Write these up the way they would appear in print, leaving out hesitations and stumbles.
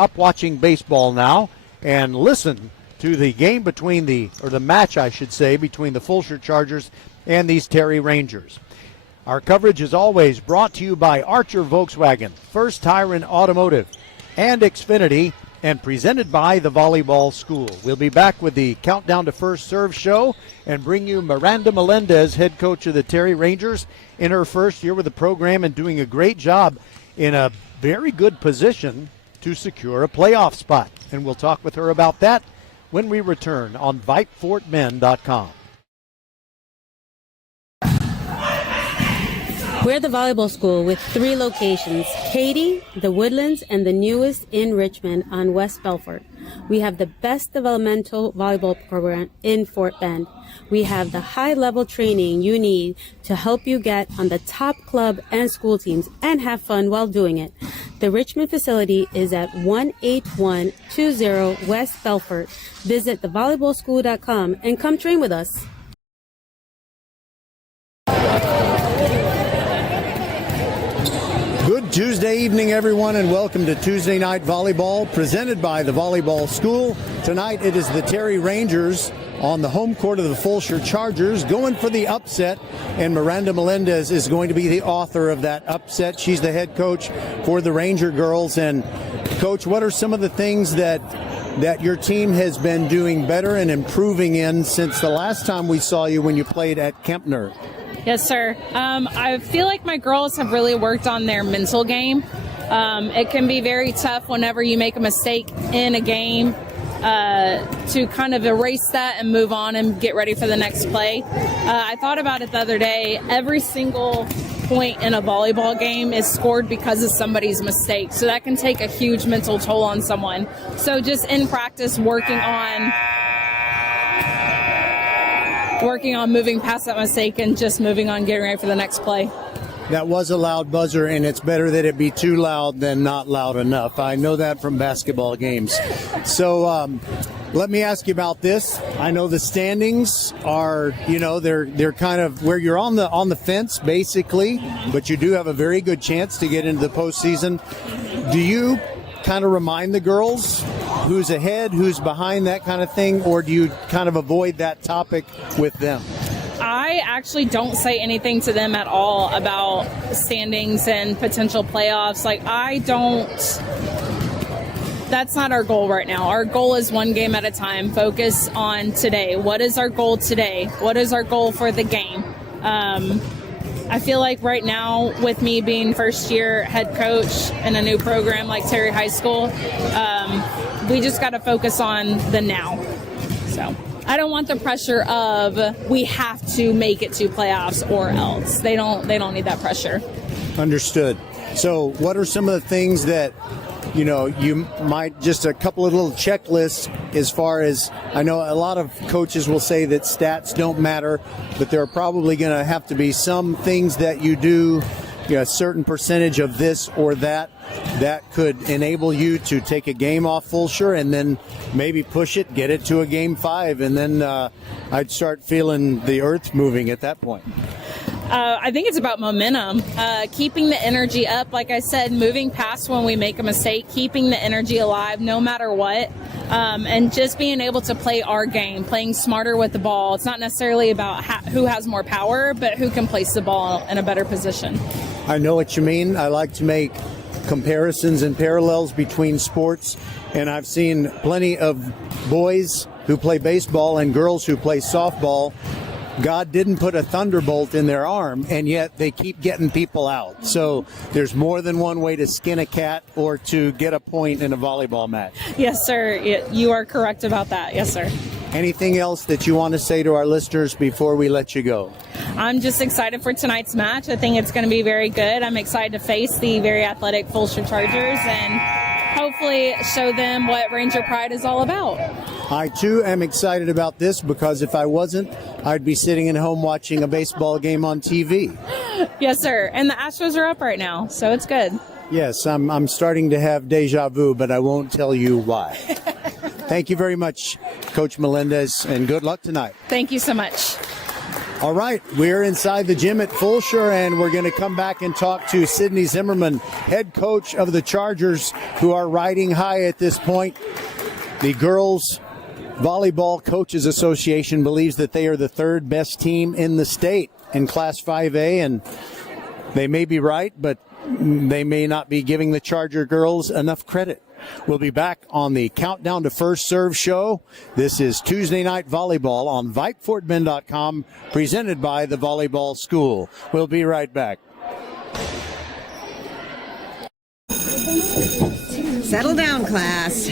Stop watching baseball now and listen to the game between the match, I should say, between the Fulshear Chargers and these Terry Rangers. Our coverage is always brought to you by Archer Volkswagen, First Tire and Automotive, and Xfinity, and presented by the Volleyball School. We'll be back with the Countdown to First Serve show and bring you Miranda Melendez, head coach of the Terry Rangers, in her first year with the program and doing a great job in a very good position to secure a playoff spot. And we'll talk with her about that when we return on VypeFortMen.com. We're the Volleyball School with 3 locations, Katy, the Woodlands, and the newest in Richmond on West Belfort. We have the best developmental volleyball program in Fort Bend. We have the high-level training you need to help you get on the top club and school teams and have fun while doing it. The Richmond facility is at 18120 West Belfort. Visit thevolleyballschool.com and come train with us. Good Tuesday evening, everyone, and welcome to Tuesday Night Volleyball, presented by the Volleyball School. Tonight it is the Terry Rangers on the home court of the Fulshear Chargers going for the upset, and Miranda Melendez is going to be the author of that upset. She's the head coach for the Ranger girls. And, Coach, what are some of the things that your team has been doing better and improving in since the last time we saw you when you played at Kempner? Yes, sir. I feel like my girls have really worked on their mental game. It can be very tough whenever you make a mistake in a game to kind of erase that and move on and get ready for the next play. I thought about it the other day. Every single point in a volleyball game is scored because of somebody's mistake. So that can take a huge mental toll on someone. So just in practice, working on moving past that mistake and just moving on, getting ready for the next play. That was a loud buzzer, and it's better that it be too loud than not loud enough. I know that from basketball games. So let me ask you about this. I know the standings are, they're kind of where you're on the fence, basically, but you do have a very good chance to get into the postseason. Do you kind of remind the girls who's ahead, who's behind, that kind of thing, or do you kind of avoid that topic with them? I actually don't say anything to them at all about standings and potential playoffs. That's not our goal right now. Our goal is one game at a time. Focus on today. What is our goal today? What is our goal for the game? I feel like right now, with me being first-year head coach in a new program like Terry High School, we just got to focus on the now. So I don't want the pressure of we have to make it to playoffs or else. They don't need that pressure. Understood. So what are some of the things that you might, just a couple of little checklists, as far as I know a lot of coaches will say that stats don't matter, but there are probably going to have to be some things that you do, a certain percentage of this or that could enable you to take a game off Fulshear and then maybe push it, get it to a game 5, and then I'd start feeling the earth moving at that point. I think it's about momentum, keeping the energy up. Like I said, moving past when we make a mistake, keeping the energy alive no matter what, and just being able to play our game, playing smarter with the ball. It's not necessarily about who has more power, but who can place the ball in a better position. I know what you mean. I like to make comparisons and parallels between sports, and I've seen plenty of boys who play baseball and girls who play softball. God didn't put a thunderbolt in their arm, and yet they keep getting people out. So there's more than one way to skin a cat or to get a point in a volleyball match. Yes, sir. You are correct about that. Yes, sir. Anything else that you want to say to our listeners before we let you go? I'm just excited for tonight's match. I think it's going to be very good. I'm excited to face the very athletic Fulshear Chargers and hopefully show them what Ranger Pride is all about. I, too, am excited about this because if I wasn't, I'd be sitting at home watching a baseball game on TV. Yes, sir. And the Astros are up right now, so it's good. Yes, I'm starting to have deja vu, but I won't tell you why. Thank you very much, Coach Melendez, and good luck tonight. Thank you so much. All right, we're inside the gym at Fulshear, and we're going to come back and talk to Sydney Zimmerman, head coach of the Chargers, who are riding high at this point. The Girls Volleyball Coaches Association believes that they are the third best team in the state in Class 5A, and they may be right, but they may not be giving the Charger girls enough credit. We'll be back on the Countdown to First Serve show. This is Tuesday Night Volleyball on VypeFortBend.com, presented by the Volleyball School. We'll be right back. Settle down, class.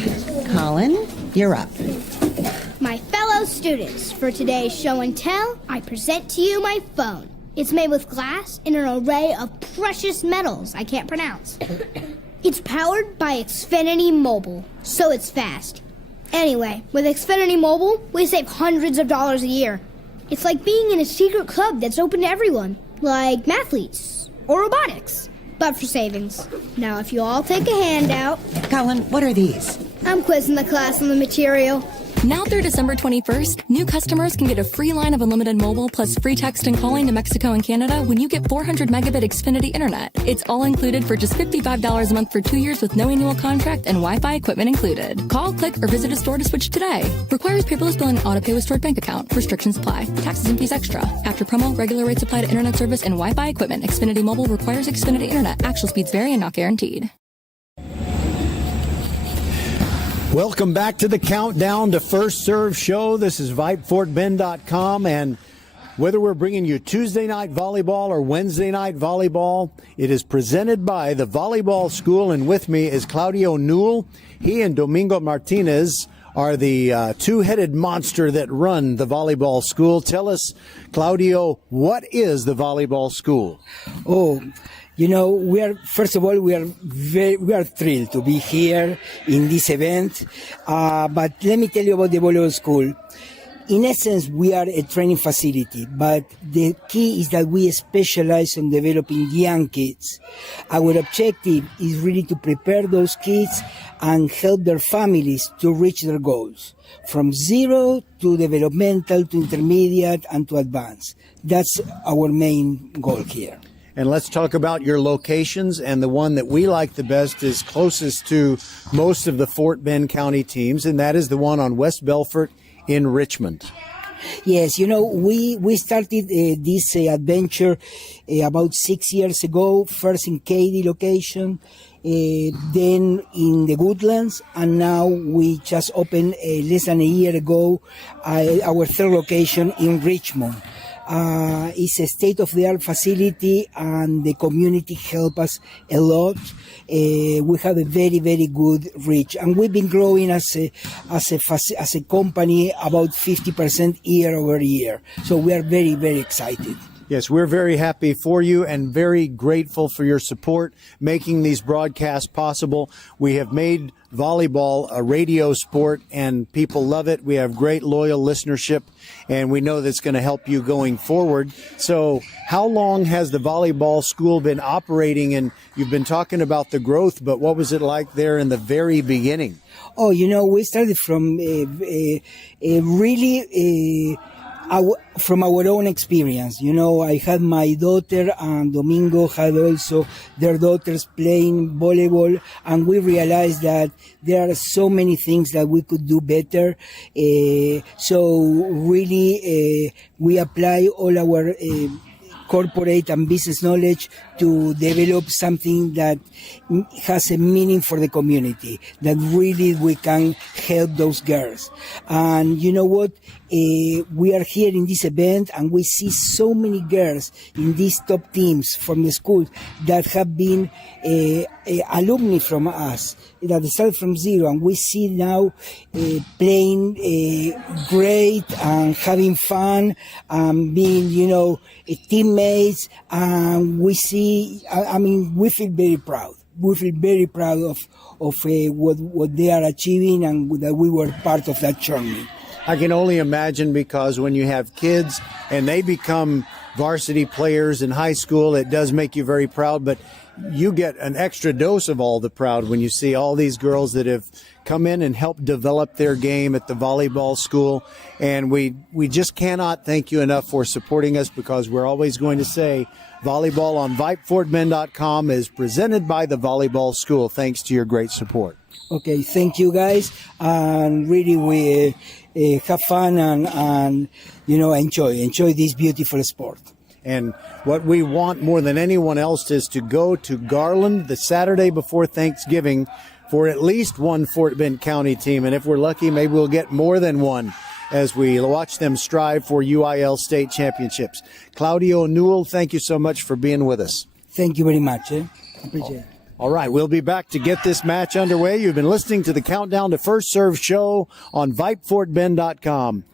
Colin, you're up. My fellow students, for today's show and tell, I present to you my phone. It's made with glass and an array of precious metals I can't pronounce. It's powered by Xfinity Mobile, so it's fast. Anyway, with Xfinity Mobile, we save hundreds of dollars a year. It's like being in a secret club that's open to everyone, like mathletes or robotics, but for savings. Now, if you all take a handout... Colin, what are these? I'm quizzing the class on the material. Now through December 21st, new customers can get a free line of unlimited mobile plus free text and calling to Mexico and Canada when you get 400 megabit Xfinity internet. It's all included for just $55 a month for 2 years with no annual contract and Wi-Fi equipment included. Call, click, or visit a store to switch today. Requires paperless billing and auto pay with stored bank account. Restrictions apply. Taxes and fees extra. After promo, regular rates apply to internet service and Wi-Fi equipment. Xfinity Mobile requires Xfinity internet. Actual speeds vary and not guaranteed. Welcome back to the Countdown to First Serve show. This is VypeFortBend.com, and whether we're bringing you Tuesday night volleyball or Wednesday night volleyball, it is presented by the Volleyball School, and with me is Claudio Newell. He and Domingo Martinez are the two-headed monster that run the Volleyball School. Tell us, Claudio, what is the Volleyball School? Oh, you know, we are thrilled to be here in this event. But let me tell you about the volleyball school. In essence, we are a training facility, but the key is that we specialize on developing young kids. Our objective is really to prepare those kids and help their families to reach their goals, from zero to developmental to intermediate and to advanced. That's our main goal here. And let's talk about your locations, and the one that we like the best is closest to most of the Fort Bend County teams, and that is the one on West Belfort in Richmond. Yes, you know, we started this adventure about 6 years ago, first in Katy location, then in the Woodlands, and now we just opened less than a year ago our third location in Richmond. It's a state-of-the-art facility, and the community help us a lot. We have a very, very good reach, and we've been growing as a company about 50% year over year. So we are very, very excited. Yes, we're very happy for you and very grateful for your support making these broadcasts possible. We have made volleyball a radio sport, and people love it. We have great loyal listenership, and we know that's going to help you going forward. So how long has the volleyball school been operating? And you've been talking about the growth, but what was it like there in the very beginning? Oh, you know, we started from from our own experience. You know, I had my daughter, and Domingo had also their daughters playing volleyball, and we realized that there are so many things that we could do better. So really, we apply all our corporate and business knowledge to develop something that has a meaning for the community, that really we can help those girls. And you know what? We are here in this event, and we see so many girls in these top teams from the school that have been alumni from us, that started from zero, and we see now playing great and having fun and being, you know, teammates. And we see, I mean, we feel very proud. We feel very proud of what they are achieving, and that we were part of that journey. I can only imagine, because when you have kids and they become varsity players in high school, it does make you very proud. But you get an extra dose of all the proud when you see all these girls that have come in and helped develop their game at the volleyball school. And we just cannot thank you enough for supporting us, because we're always going to say volleyball on VypeFortBend.com is presented by the volleyball school, thanks to your great support. Okay, thank you guys, and really we have fun and enjoy this beautiful sport. And what we want more than anyone else is to go to Garland the Saturday before Thanksgiving for at least one Fort Bend County team. And if we're lucky, maybe we'll get more than one as we watch them strive for UIL state championships. Claudio Newell, thank you so much for being with us. Thank you very much. Appreciate it. All right, we'll be back to get this match underway. You've been listening to the Countdown to First Serve show on VypeFortBend.com.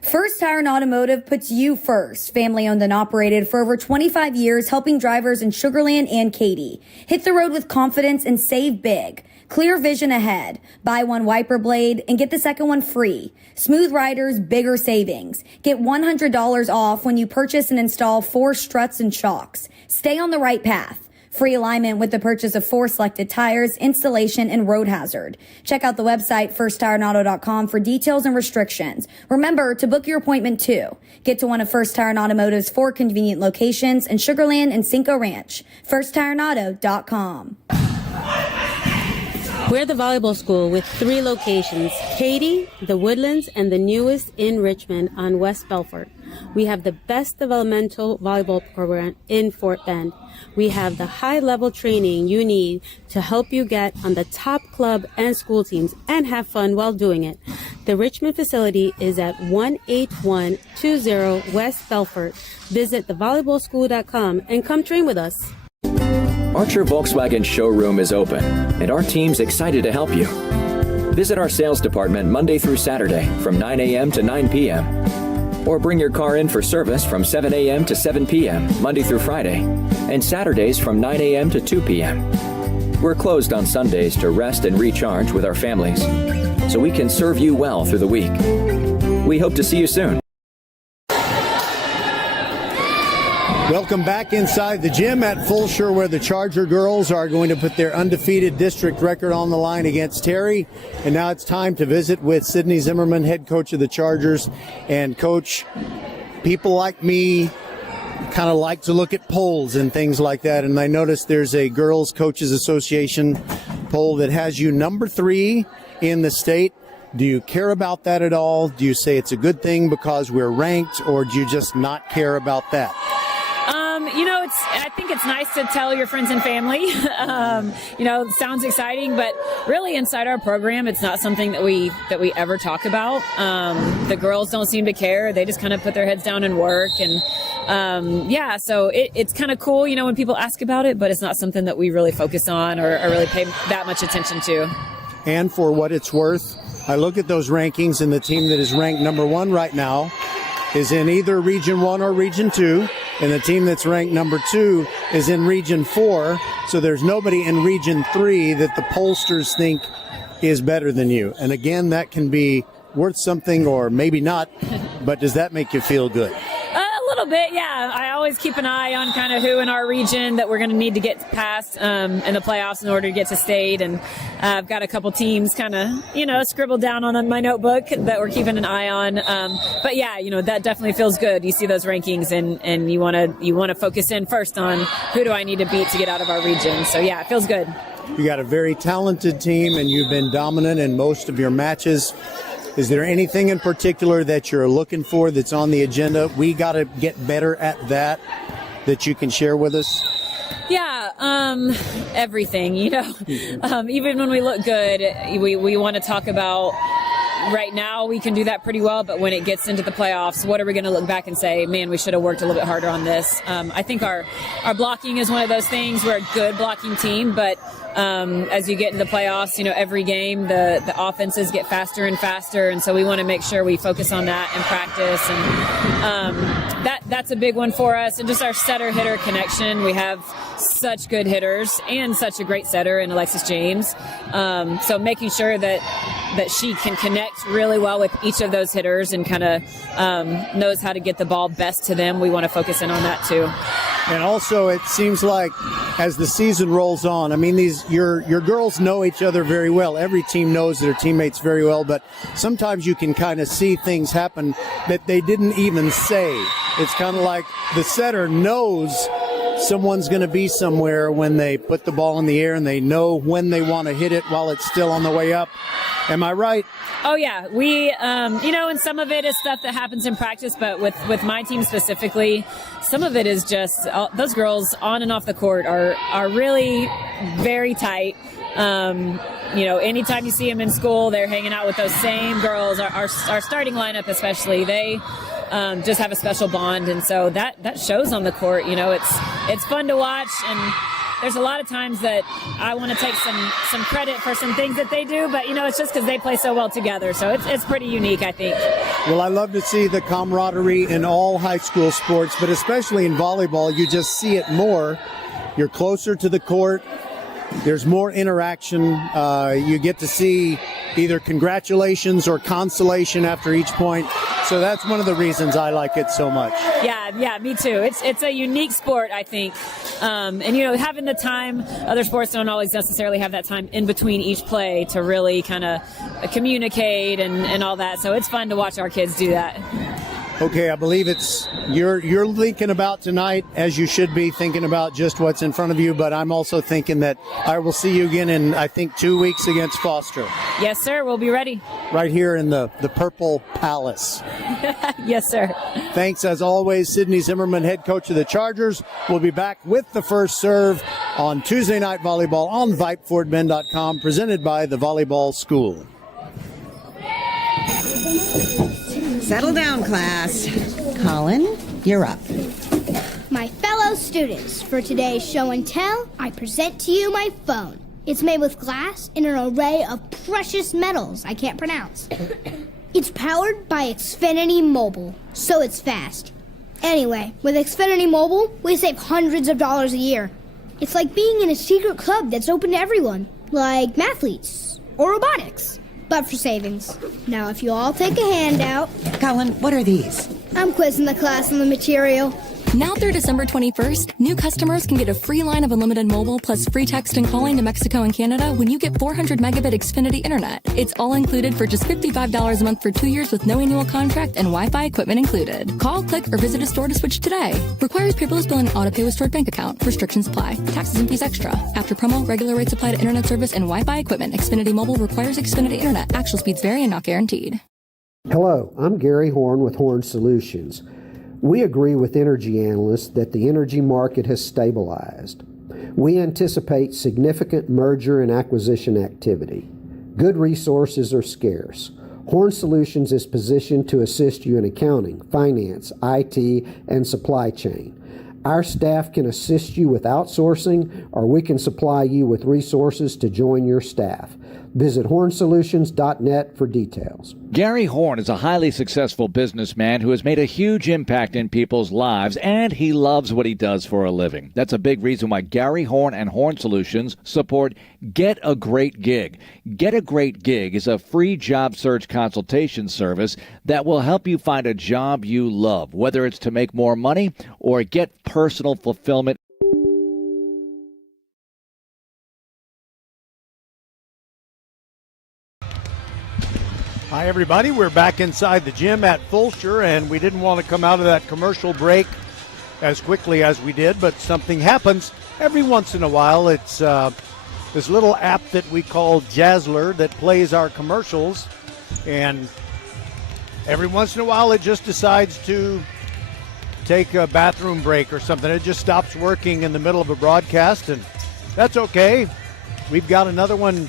First Tire and Automotive puts you first. Family owned and operated for over 25 years, helping drivers in Sugar Land and Katy. Hit the road with confidence and save big. Clear vision ahead. Buy one wiper blade and get the second one free. Smooth riders, bigger savings. Get $100 off when you purchase and install 4 struts and shocks. Stay on the right path. Free alignment with the purchase of 4 selected tires, installation, and road hazard. Check out the website firsttireandauto.com for details and restrictions. Remember to book your appointment too. Get to one of First Tire and Automotive's 4 convenient locations in Sugar Land and Cinco Ranch. firsttireandauto.com. We're the volleyball school with 3 locations: Katy, the Woodlands, and the newest in Richmond on West Belfort. We have the best developmental volleyball program in Fort Bend. We have the high-level training you need to help you get on the top club and school teams and have fun while doing it. The Richmond facility is at 18120 West Belfort. Visit thevolleyballschool.com and come train with us. Archer Volkswagen showroom is open, and our team's excited to help you. Visit our sales department Monday through Saturday from 9 a.m. to 9 p.m. Or bring your car in for service from 7 a.m. to 7 p.m. Monday through Friday, and Saturdays from 9 a.m. to 2 p.m. We're closed on Sundays to rest and recharge with our families, so we can serve you well through the week. We hope to see you soon. Welcome back inside the gym at Fulshear, where the Charger girls are going to put their undefeated district record on the line against Terry. And now it's time to visit with Sydney Zimmerman, head coach of the Chargers. And coach, people like me kind of like to look at polls and things like that. And I noticed there's a Girls Coaches Association poll that has you number 3 in the state. Do you care about that at all? Do you say it's a good thing because we're ranked, or do you just not care about that? I think it's nice to tell your friends and family. It sounds exciting, but really inside our program, it's not something that we ever talk about. The girls don't seem to care. They just kind of put their heads down and work. And so it's kind of cool, when people ask about it, but it's not something that we really focus on or really pay that much attention to. And for what it's worth, I look at those rankings, and the team that is ranked number 1 right now is in either Region 1 or Region 2, and the team that's ranked number 2 is in Region 4, so there's nobody in Region 3 that the pollsters think is better than you. And again, that can be worth something or maybe not, but does that make you feel good? A little bit, yeah. I always keep an eye on kind of who in our region that we're going to need to get past in the playoffs in order to get to state. And I've got a couple teams kind of, scribbled down on my notebook that we're keeping an eye on. But yeah, that definitely feels good. You see those rankings and you want to focus in first on who do I need to beat to get out of our region. So yeah, it feels good. You got a very talented team, and you've been dominant in most of your matches. Is there anything in particular that you're looking for that's on the agenda? We got to get better at that you can share with us? Yeah, everything, even when we look good, we want to talk about right now we can do that pretty well, but when it gets into the playoffs, what are we going to look back and say, man, we should have worked a little bit harder on this? I think our blocking is one of those things. We're a good blocking team, but as you get into the playoffs, every game the offenses get faster and faster, and so we want to make sure we focus on that in practice, and that's a big one for us. And just our setter-hitter connection. We have such good hitters and such a great setter in Alexis James, so making sure that she can connect really well with each of those hitters and kind of knows how to get the ball best to them. We want to focus in on that too. And also, it seems like as the season rolls on, I mean, your girls know each other very well. Every team knows their teammates very well, but sometimes you can kind of see things happen that they didn't even say. It's kind of like the setter knows someone's going to be somewhere when they put the ball in the air, and they know when they want to hit it while it's still on the way up. Am I right? Oh, yeah. We, and some of it is stuff that happens in practice, but with my team specifically, some of it is just those girls on and off the court are really very tight. Anytime you see them in school, they're hanging out with those same girls. Our starting lineup especially, they just have a special bond, and so that shows on the court. It's fun to watch, and there's a lot of times that I want to take some credit for some things that they do, but it's just because they play so well together. So it's pretty unique, I think. Well, I love to see the camaraderie in all high school sports, but especially in volleyball, you just see it more. You're closer to the court. There's more interaction. You get to see either congratulations or consolation after each point. So that's one of the reasons I like it so much. Yeah, me too. It's a unique sport, I think. And having the time, other sports don't always necessarily have that time in between each play to really kind of communicate and all that. So it's fun to watch our kids do that. Okay, I believe it's you're thinking about tonight, as you should be thinking about just what's in front of you, but I'm also thinking that I will see you again in, I think, 2 weeks against Foster. Yes, sir. We'll be ready. Right here in the Purple Palace. Yes, sir. Thanks, as always, Sydney Zimmerman, head coach of the Chargers. We'll be back with the first serve on Tuesday Night Volleyball on VypeFortBend.com, presented by the Volleyball School. Settle down, class. Colin, you're up. My fellow students, for today's show and tell, I present to you my phone. It's made with glass and an array of precious metals I can't pronounce. It's powered by Xfinity Mobile, so it's fast. Anyway, with Xfinity Mobile, we save hundreds of dollars a year. It's like being in a secret club that's open to everyone, like mathletes or robotics, but for savings. Now, if you all take a handout... Colin, what are these? I'm quizzing the class on the material. Now through December 21st, new customers can get a free line of unlimited mobile plus free text and calling to Mexico and Canada when you get 400 megabit Xfinity internet. It's all included for just $55 a month for 2 years with no annual contract and Wi-Fi equipment included. Call, click, or visit a store to switch today. Requires paperless bill and auto pay with stored bank account. Restrictions apply. Taxes and fees extra. After promo, regular rates apply to internet service and Wi-Fi equipment. Xfinity Mobile requires Xfinity internet. Actual speeds vary and not guaranteed. Hello, I'm Gary Horn with Horn Solutions. We agree with energy analysts that the energy market has stabilized. We anticipate significant merger and acquisition activity. Good resources are scarce. Horn Solutions is positioned to assist you in accounting, finance, IT, and supply chain. Our staff can assist you with outsourcing, or we can supply you with resources to join your staff. Visit hornsolutions.net for details. Gary Horn is a highly successful businessman who has made a huge impact in people's lives, and he loves what he does for a living. That's a big reason why Gary Horn and Horn Solutions support Get a Great Gig. Get a Great Gig is a free job search consultation service that will help you find a job you love, whether it's to make more money or get personal fulfillment. Hi, everybody. We're back inside the gym at Fulshear, and we didn't want to come out of that commercial break as quickly as we did, but something happens every once in a while. It's this little app that we call Jazzler that plays our commercials, and every once in a while it just decides to take a bathroom break or something. It just stops working in the middle of a broadcast, and that's okay. We've got another one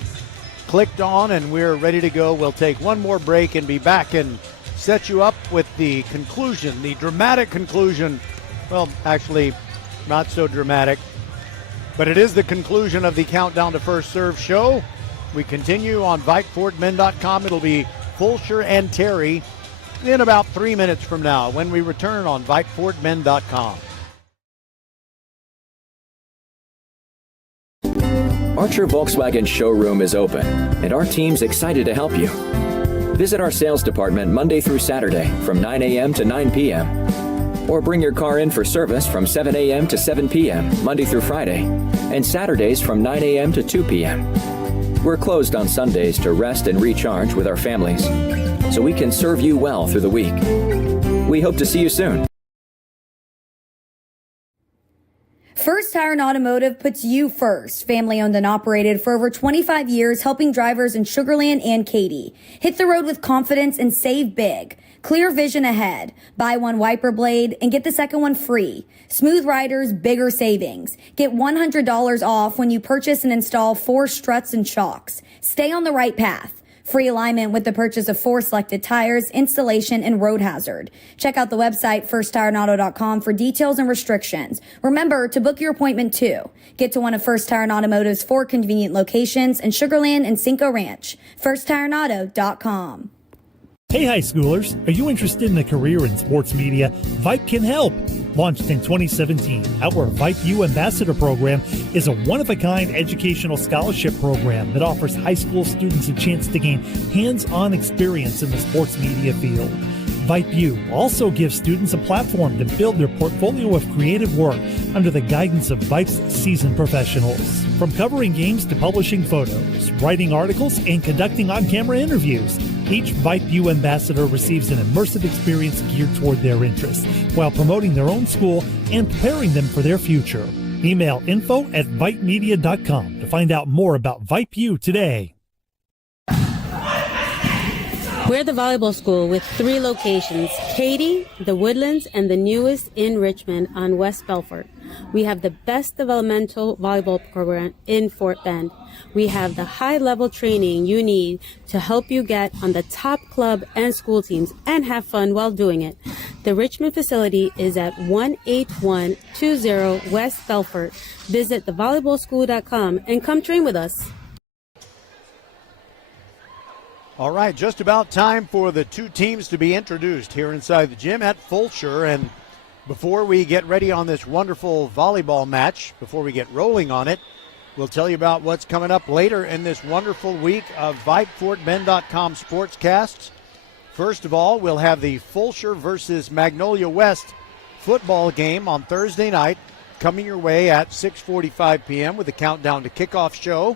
clicked on, and we're ready to go. We'll take one more break and be back and set you up with the conclusion, the dramatic conclusion. Well, actually, not so dramatic, but it is the conclusion of the Countdown to First Serve show. We continue on VypeFortBend.com. It'll be Fulshear and Terry in about 3 minutes from now when we return on VypeFortBend.com. Archer Volkswagen showroom is open, and our team's excited to help you. Visit our sales department Monday through Saturday from 9 a.m. to 9 p.m. Or bring your car in for service from 7 a.m. to 7 p.m., Monday through Friday, and Saturdays from 9 a.m. to 2 p.m. We're closed on Sundays to rest and recharge with our families, so we can serve you well through the week. We hope to see you soon. First Tire and Automotive puts you first. Family owned and operated for over 25 years, helping drivers in Sugar Land and Katy. Hit the road with confidence and save big. Clear vision ahead. Buy one wiper blade and get the second one free. Smooth riders, bigger savings. Get $100 off when you purchase and install 4 struts and shocks. Stay on the right path. Free alignment with the purchase of 4 selected tires, installation, and road hazard. Check out the website firsttireandauto.com for details and restrictions. Remember to book your appointment too. Get to one of First Tire and Automotive's 4 convenient locations in Sugar Land and Cinco Ranch. firsttireandauto.com. Hey high schoolers, are you interested in a career in sports media? Vype can help. Launched in 2017, our Vype U Ambassador Program is a one-of-a-kind educational scholarship program that offers high school students a chance to gain hands-on experience in the sports media field. Vype U also gives students a platform to build their portfolio of creative work under the guidance of Vype's seasoned professionals. From covering games to publishing photos, writing articles, and conducting on-camera interviews, each Vype U ambassador receives an immersive experience geared toward their interests while promoting their own school and preparing them for their future. Email info@vypemedia.com to find out more about Vype U today. We're the volleyball school with 3 locations, Katy, the Woodlands, and the newest in Richmond on West Belfort. We have the best developmental volleyball program in Fort Bend. We have the high-level training you need to help you get on the top club and school teams and have fun while doing it. The Richmond facility is at 18120 West Belfort. Visit thevolleyballschool.com and come train with us. All right, just about time for the 2 teams to be introduced here inside the gym at Fulshear. And before we get ready on this wonderful volleyball match, before we get rolling on it, we'll tell you about what's coming up later in this wonderful week of VypeFortBend.com sportscasts. First of all, we'll have the Fulshear versus Magnolia West football game on Thursday night, coming your way at 6:45 p.m. with the countdown to kickoff show.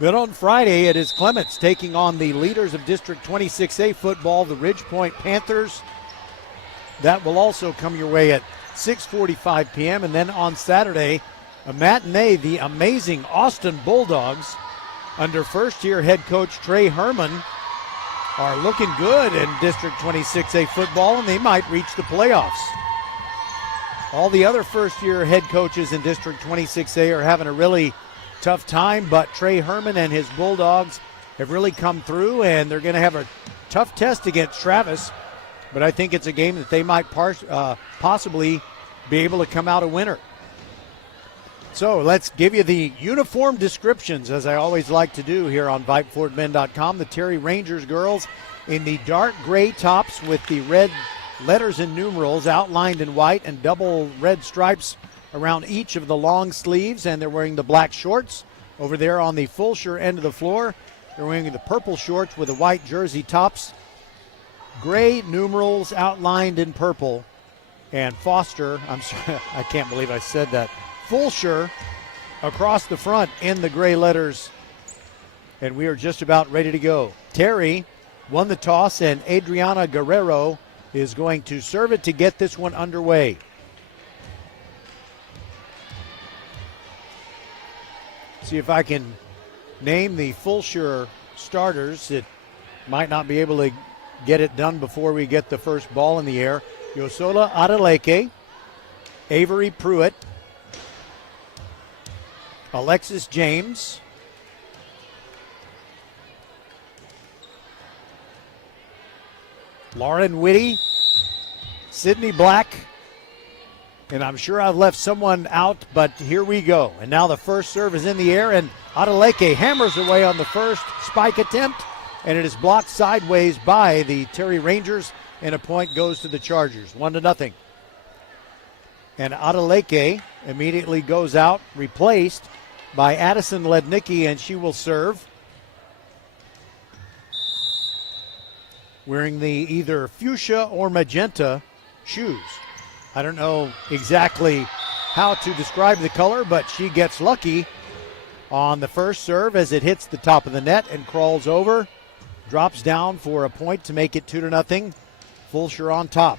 Then on Friday, it is Clements taking on the leaders of District 26A football, the Ridge Point Panthers. That will also come your way at 6:45 p.m. And then on Saturday, a matinee, the amazing Austin Bulldogs, under first-year head coach Trey Herman, are looking good in District 26A football, and they might reach the playoffs. All the other first-year head coaches in District 26A are having a really tough time, but Trey Herman and his Bulldogs have really come through, and they're going to have a tough test against Travis, but I think it's a game that they might possibly be able to come out a winner. So let's give you the uniform descriptions, as I always like to do here on VypeFortBend.com. The Terry Rangers girls in the dark gray tops with the red letters and numerals outlined in white and double red stripes around each of the long sleeves, and they're wearing the black shorts. Over there on the Fulshear end of the floor, they're wearing the purple shorts with the white jersey tops. Gray numerals outlined in purple. And Foster, I'm sorry, I can't believe I said that. Fulshear across the front in the gray letters. And we are just about ready to go. Terry won the toss, and Adriana Guerrero is going to serve it to get this one underway. See if I can name the Fulshear starters. It might not be able to get it done before we get the first ball in the air. Yosola Adeleke, Avery Pruitt, Alexis James, Lauren Whitty, Sydney Black, and I'm sure I've left someone out, but here we go. And now the first serve is in the air, and Adeleke hammers away on the first spike attempt, and it is blocked sideways by the Terry Rangers, and a point goes to the Chargers, 1-0. And Adeleke immediately goes out, replaced by Addison Lednicki, and she will serve. Wearing the either fuchsia or magenta shoes. I don't know exactly how to describe the color, but she gets lucky on the first serve as it hits the top of the net and crawls over, drops down for a point to make it 2-0. Fulshear on top.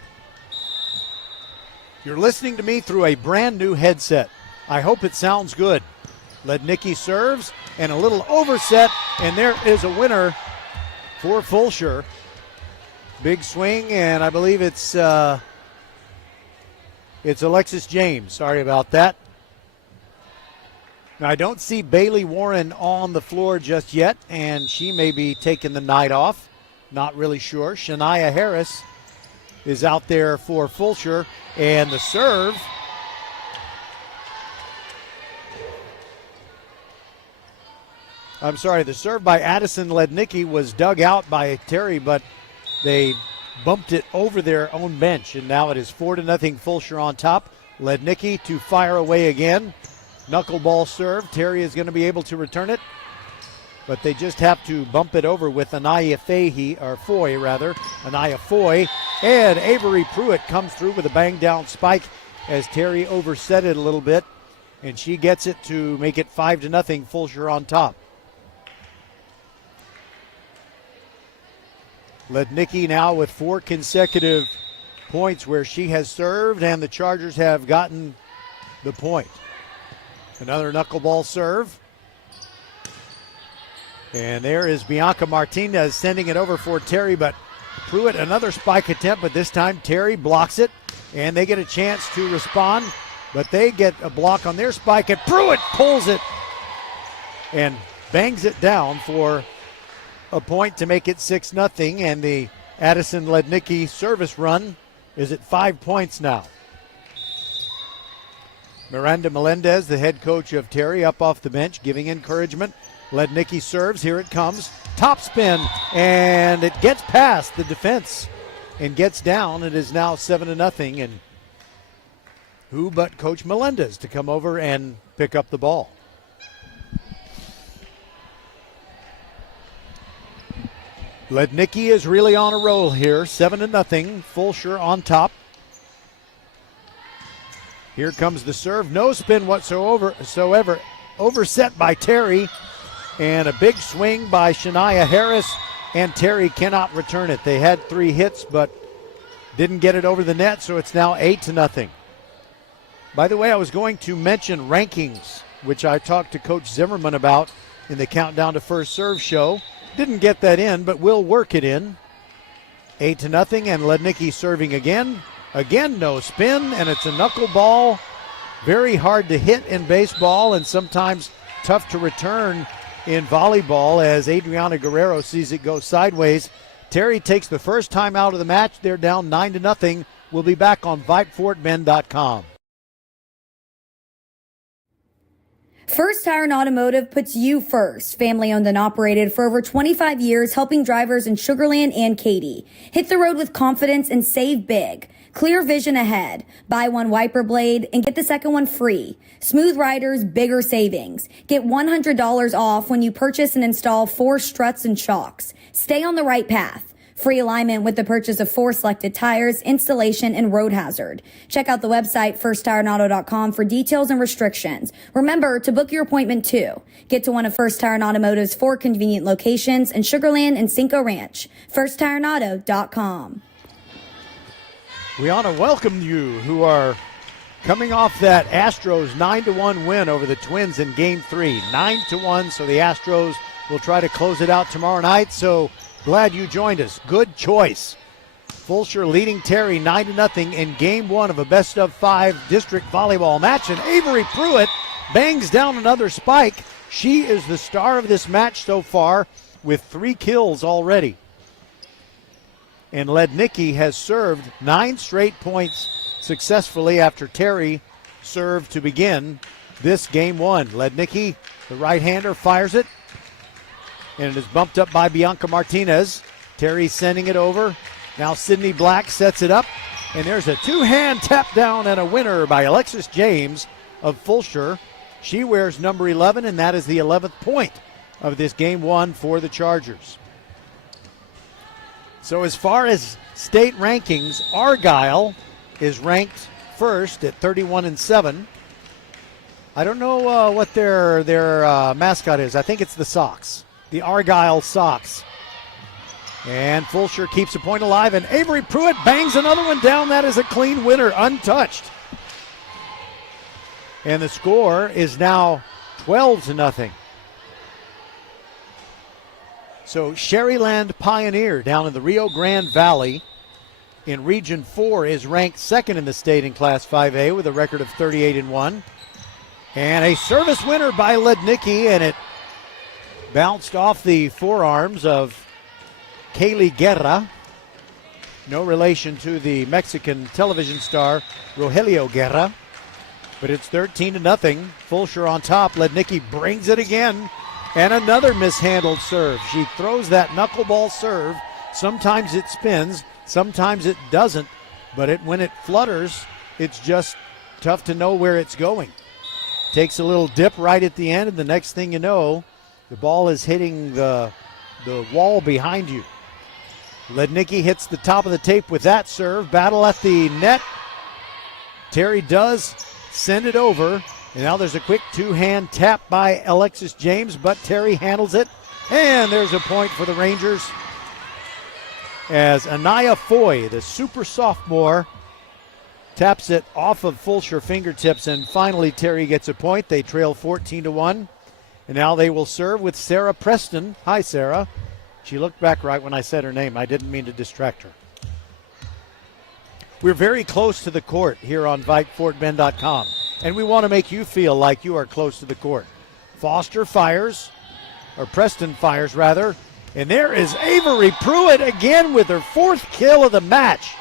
You're listening to me through a brand new headset. I hope it sounds good. Lednicki serves and a little overset, and there is a winner for Fulshear. Big swing, and I believe it's Alexis James. Sorry about that. Now, I don't see Bailey Warren on the floor just yet, and she may be taking the night off. Not really sure. Shania Harris is out there for Fulshear, and the serve. The serve by Addison Lednicki was dug out by Terry, but they bumped it over their own bench, and now it is 4-0 Fulshear on top. Lednicki to fire away again. Knuckleball serve. Terry is going to be able to return it, but they just have to bump it over with Anaya Foy. Anaya Foy. And Avery Pruitt comes through with a bang-down spike as Terry overset it a little bit, and she gets it to make it 5-0 Fulshear on top. Lednicki now with 4 consecutive points where she has served, and the Chargers have gotten the point. Another knuckleball serve. And there is Bianca Martinez sending it over for Terry, but Pruitt another spike attempt, but this time Terry blocks it, and they get a chance to respond, but they get a block on their spike, and Pruitt pulls it and bangs it down for a point to make it 6-0, and the Addison Lednicki service run is at 5 points now. Miranda Melendez, the head coach of Terry, up off the bench, giving encouragement. Lednicki serves. Here it comes. Top spin, and it gets past the defense and gets down. It is now 7-0, and who but Coach Melendez to come over and pick up the ball. Lednicki is really on a roll here. 7-0. Fulshear on top. Here comes the serve. No spin whatsoever. Overset by Terry. And a big swing by Shania Harris. And Terry cannot return it. They had 3 hits, but didn't get it over the net, so it's now 8-0. By the way, I was going to mention rankings, which I talked to Coach Zimmerman about in the Countdown to First Serve show. Didn't get that in, but we'll work it in. 8-0, and Lednicki serving again. Again, no spin, and it's a knuckleball. Very hard to hit in baseball and sometimes tough to return in volleyball as Adriana Guerrero sees it go sideways. Terry takes the first time out of the match. They're down 9-0. We'll be back on VypeFortBend.com. First Tire and Automotive puts you first. Family owned and operated for over 25 years, helping drivers in Sugar Land and Katy. Hit the road with confidence and save big. Clear vision ahead. Buy one wiper blade and get the second one free. Smooth riders, bigger savings. Get $100 off when you purchase and install 4 struts and shocks. Stay on the right path. Free alignment with the purchase of 4 selected tires, installation, and road hazard. Check out the website firsttireandauto.com for details and restrictions. Remember to book your appointment too. Get to one of First Tire and Automotive's 4 convenient locations in Sugar Land and Cinco Ranch. firsttireandauto.com. We want to welcome you who are coming off that Astros 9-1 win over the Twins in Game 3. 9-1, so the Astros will try to close it out tomorrow night. So glad you joined us. Good choice. Fulshear leading Terry 9-0 in Game 1 of a best-of-5 district volleyball match. And Avery Pruitt bangs down another spike. She is the star of this match so far with 3 kills already. And Lednicki has served 9 straight points successfully after Terry served to begin this Game 1. Lednicki, the right-hander, fires it. And it is bumped up by Bianca Martinez. Terry sending it over. Now Sydney Black sets it up. And there's a 2-hand tap down and a winner by Alexis James of Fulshear. She wears number 11, and that is the 11th point of this Game 1 for the Chargers. So as far as state rankings, Argyle is ranked first at 31-7. I don't know what their mascot is. I think it's the Sox, the Argyle Sox. And Fulshear keeps a point alive, and Avery Pruitt bangs another one down. That is a clean winner, untouched. And the score is now 12-0. So Sherryland Pioneer down in the Rio Grande Valley in Region 4 is ranked second in the state in Class 5A with a record of 38-1. And a service winner by Lednicki, and it bounced off the forearms of Kaylee Guerra. No relation to the Mexican television star Rogelio Guerra. But it's 13-0. Fulshear on top. Lednicki brings it again. And another mishandled serve. She throws that knuckleball serve. Sometimes it spins, sometimes it doesn't. But when it flutters, it's just tough to know where it's going. Takes a little dip right at the end, and the next thing you know, the ball is hitting the wall behind you. Lednicki hits the top of the tape with that serve. Battle at the net. Terry does send it over. And now there's a quick two-hand tap by Alexis James, but Terry handles it. And there's a point for the Rangers as Anaya Foy, the super sophomore, taps it off of Fulshear fingertips, and finally Terry gets a point. They trail 14-1. And now they will serve with Sarah Preston. Hi, Sarah. She looked back right when I said her name. I didn't mean to distract her. We're very close to the court here on VypeFortBend.com, and we want to make you feel like you are close to the court. Foster fires, or Preston fires rather, and there is Avery Pruitt again with her fourth kill of the match.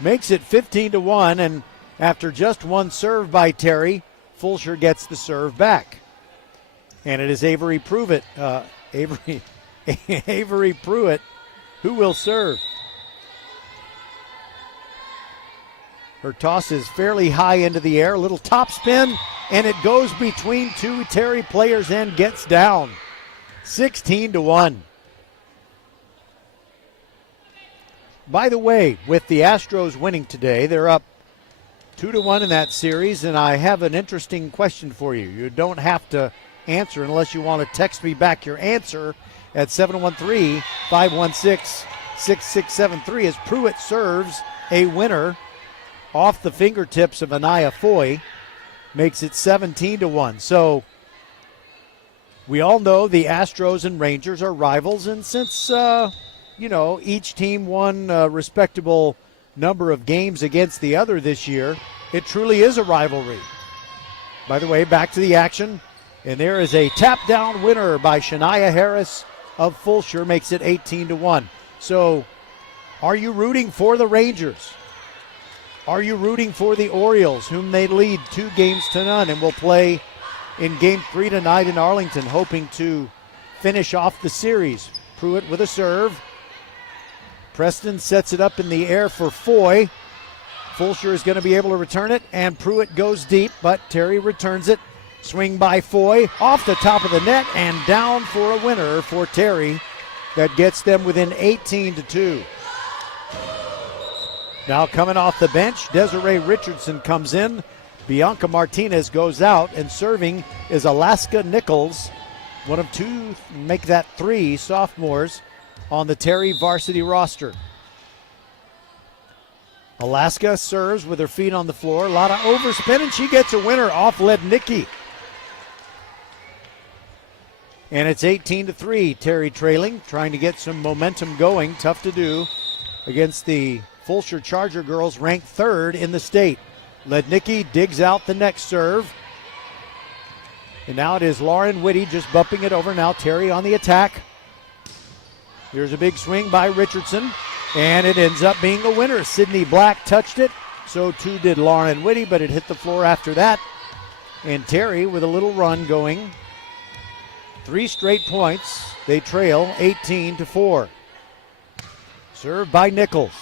Makes it 15-1, and after just one serve by Terry, Fulshear gets the serve back. And it is Avery Pruitt, Avery Pruitt, who will serve. Her toss is fairly high into the air, a little top spin, and it goes between two Terry players and gets down. 16-1. By the way, with the Astros winning today, they're up 2-1 in that series, and I have an interesting question for you. You don't have to answer unless you want to text me back your answer at 713-516-6673 as Pruitt serves a winner off the fingertips of Anaya Foy, makes it 17-1. So we all know the Astros and Rangers are rivals, and since each team won a respectable number of games against the other this year, it truly is a rivalry. By the way, back to the action, and there is a tap-down winner by Shania Harris of Fulshear, makes it 18-1. So are you rooting for the Rangers? Are you rooting for the Orioles, whom they lead 2-0 and will play in Game 3 tonight in Arlington, hoping to finish off the series? Pruitt with a serve. Preston sets it up in the air for Foy. Fulshear is going to be able to return it, and Pruitt goes deep, but Terry returns it. Swing by Foy, off the top of the net, and down for a winner for Terry. That gets them within 18-2. Now coming off the bench, Desiree Richardson comes in. Bianca Martinez goes out, and serving is Alaska Nichols, one of two, make that three sophomores on the Terry varsity roster. Alaska serves with her feet on the floor. A lot of overspin, and she gets a winner off Lednicki. And it's 18-3. Terry trailing, trying to get some momentum going. Tough to do against the Fulshear Charger girls, ranked third in the state. Lednicki digs out the next serve. And now it is Lauren Whitty just bumping it over. Now Terry on the attack. Here's a big swing by Richardson, and it ends up being a winner. Sydney Black touched it, so too did Lauren Whitty, but it hit the floor after that. And Terry with a little run going. 3 straight points. They trail 18-4. Served by Nichols.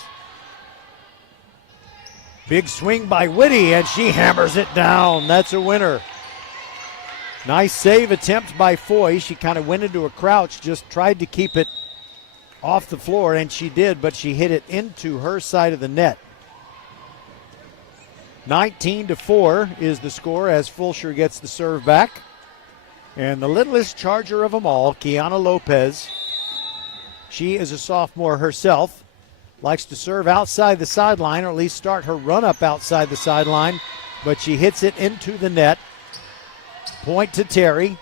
Big swing by Whitty, and she hammers it down. That's a winner. Nice save attempt by Foy. She kind of went into a crouch, just tried to keep it off the floor, and she did, but she hit it into her side of the net. 19-4 is the score as Fulshear gets the serve back. And the littlest charger of them all, Kiana Lopez, she is a sophomore herself, likes to serve outside the sideline, or at least start her run-up outside the sideline, but she hits it into the net. Point to Terry.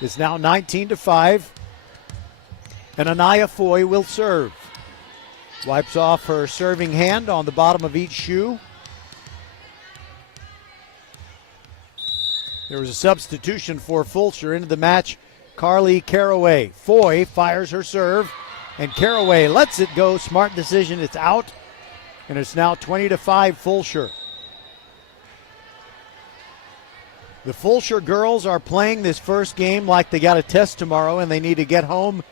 It's now 19-5. And Anaya Foy will serve. Wipes off her serving hand on the bottom of each shoe. There was a substitution for Fulshear into the match. Carly Caraway. Foy fires her serve, and Caraway lets it go. Smart decision. It's out, and it's now 20-5 Fulshear. The Fulshear girls are playing this first game like they got a test tomorrow and they need to get home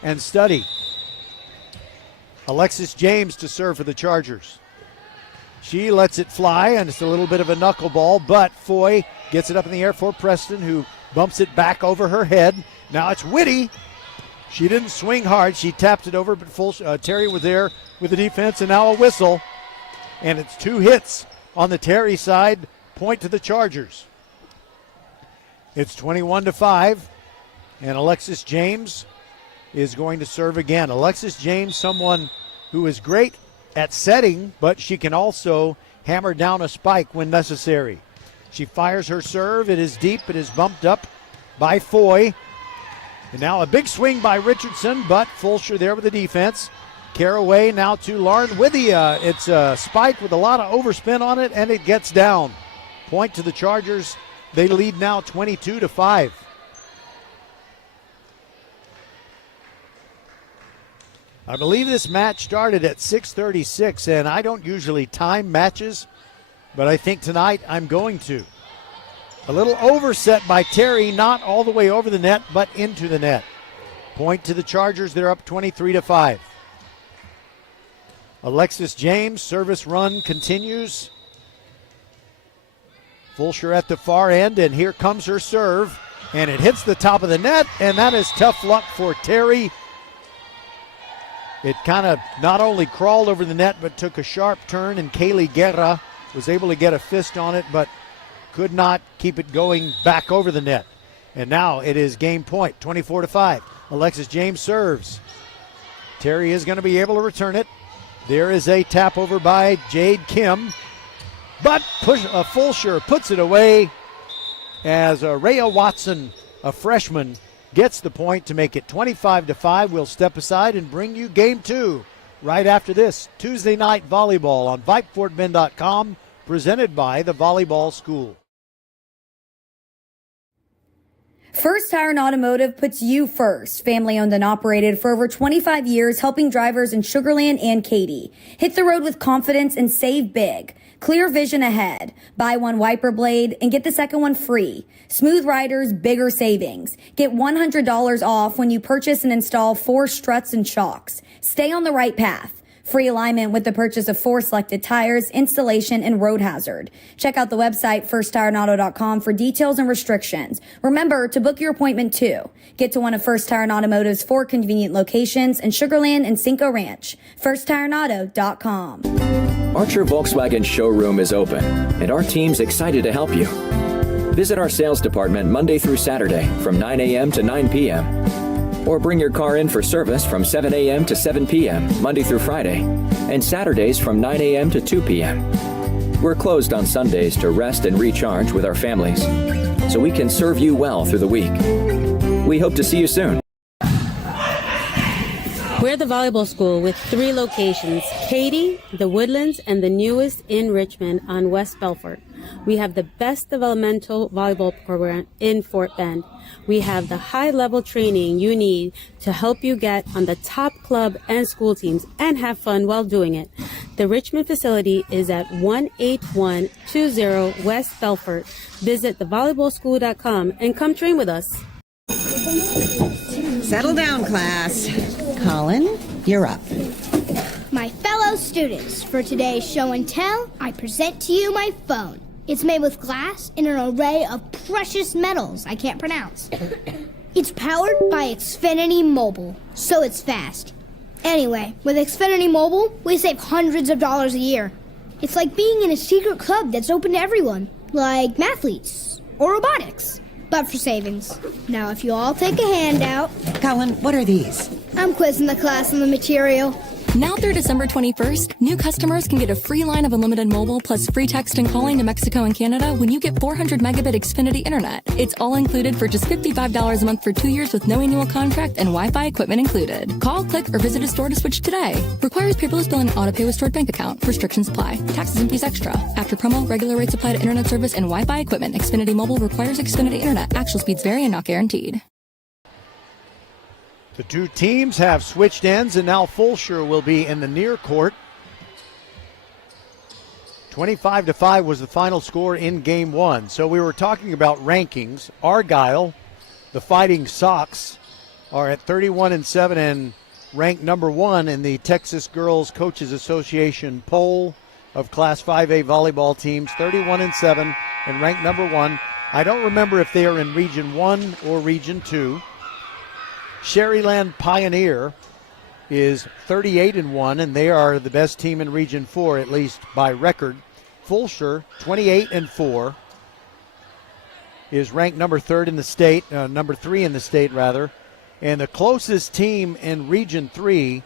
and study. Alexis James to serve for the Chargers. She lets it fly, and it's a little bit of a knuckleball, but Foy gets it up in the air for Preston, who bumps it back over her head. Now it's Whitty. She didn't swing hard. She tapped it over, but Terry was there with the defense, and now a whistle. And it's 2 hits on the Terry side. Point to the Chargers. It's 21-5, and Alexis James is going to serve again. Alexis James, someone who is great at setting, but she can also hammer down a spike when necessary. She fires her serve. It is deep. It is bumped up by Foy. And now a big swing by Richardson, but Fulshear there with the defense. Caraway now to Lauren Withia. It's a spike with a lot of overspin on it, and it gets down. Point to the Chargers. They lead now 22-5. I believe this match started at 6:36, and I don't usually time matches, but I think tonight I'm going to. A little overset by Terry, not all the way over the net, but into the net. Point to the Chargers. They're up 23-5. Alexis James, service run continues. Fulshear at the far end, and here comes her serve, and it hits the top of the net, and that is tough luck for Terry. It kind of not only crawled over the net, but took a sharp turn, and Kaylee Guerra was able to get a fist on it, but could not keep it going back over the net. And now it is game point, 24-5. Alexis James serves. Terry is going to be able to return it. There is a tap over by Jade Kim. But Fulshear puts it away as Rhea Watson, a freshman, gets the point to make it 25-5. We'll step aside and bring you game 2 right after this. Tuesday night volleyball on VypeFortBend.com, presented by the Volleyball School. First Tire and Automotive puts you first. Family owned and operated for over 25 years, helping drivers in Sugar Land and Katy. Hit the road with confidence and save big. Clear vision ahead. Buy one wiper blade and get the second one free. Smooth riders, bigger savings. Get $100 off when you purchase and install 4 struts and shocks. Stay on the right path. Free alignment with the purchase of 4 selected tires, installation, and road hazard. Check out the website firsttireandauto.com for details and restrictions. Remember to book your appointment too. Get to one of First Tire and Automotive's 4 convenient locations in Sugar Land and Cinco Ranch. firsttireandauto.com. Archer Volkswagen showroom is open, and our team's excited to help you. Visit our sales department Monday through Saturday from 9 a.m. to 9 p.m. Or bring your car in for service from 7 a.m. to 7 p.m. Monday through Friday, and Saturdays from 9 a.m. to 2 p.m. We're closed on Sundays to rest and recharge with our families, so we can serve you well through the week. We hope to see you soon. We're the volleyball school with 3 locations, Katy, the Woodlands, and the newest in Richmond on West Belfort. We have the best developmental volleyball program in Fort Bend. We have the high-level training you need to help you get on the top club and school teams and have fun while doing it. The Richmond facility is at 18120 West Belfort. Visit thevolleyballschool.com and come train with us. Settle down, class. Colin, you're up. My fellow students, for today's show and tell, I present to you my phone. It's made with glass and an array of precious metals I can't pronounce. It's powered by Xfinity Mobile, so it's fast. Anyway, with Xfinity Mobile, we save hundreds of dollars a year. It's like being in a secret club that's open to everyone, like mathletes or robotics, but for savings. Now, if you all take a handout... Colin, what are these? I'm quizzing the class on the material. Now through December 21st, new customers can get a free line of unlimited mobile plus free text and calling to Mexico and Canada when you get 400 megabit Xfinity internet. It's all included for just $55 a month for 2 years with no annual contract and Wi-Fi equipment included. Call, click, or visit a store to switch today. Requires paperless bill and auto pay with stored bank account. Restrictions apply. Taxes and fees extra. After promo, regular rates apply to internet service and Wi-Fi equipment. Xfinity Mobile requires Xfinity internet. Actual speeds vary and not guaranteed. The two teams have switched ends, and now Fulshear will be in the near court. 25-5 was the final score in Game 1. So we were talking about rankings. Argyle, the Fighting Sox, are at 31-7 and ranked number 1 in the Texas Girls Coaches Association poll of Class 5A volleyball teams. 31-7 and ranked number 1. I don't remember if they are in Region 1 or Region 2. Sherryland Pioneer is 38-1, and they are the best team in Region 4, at least by record. Fulshear, 28-4, is ranked number 3 in the state, and the closest team in Region 3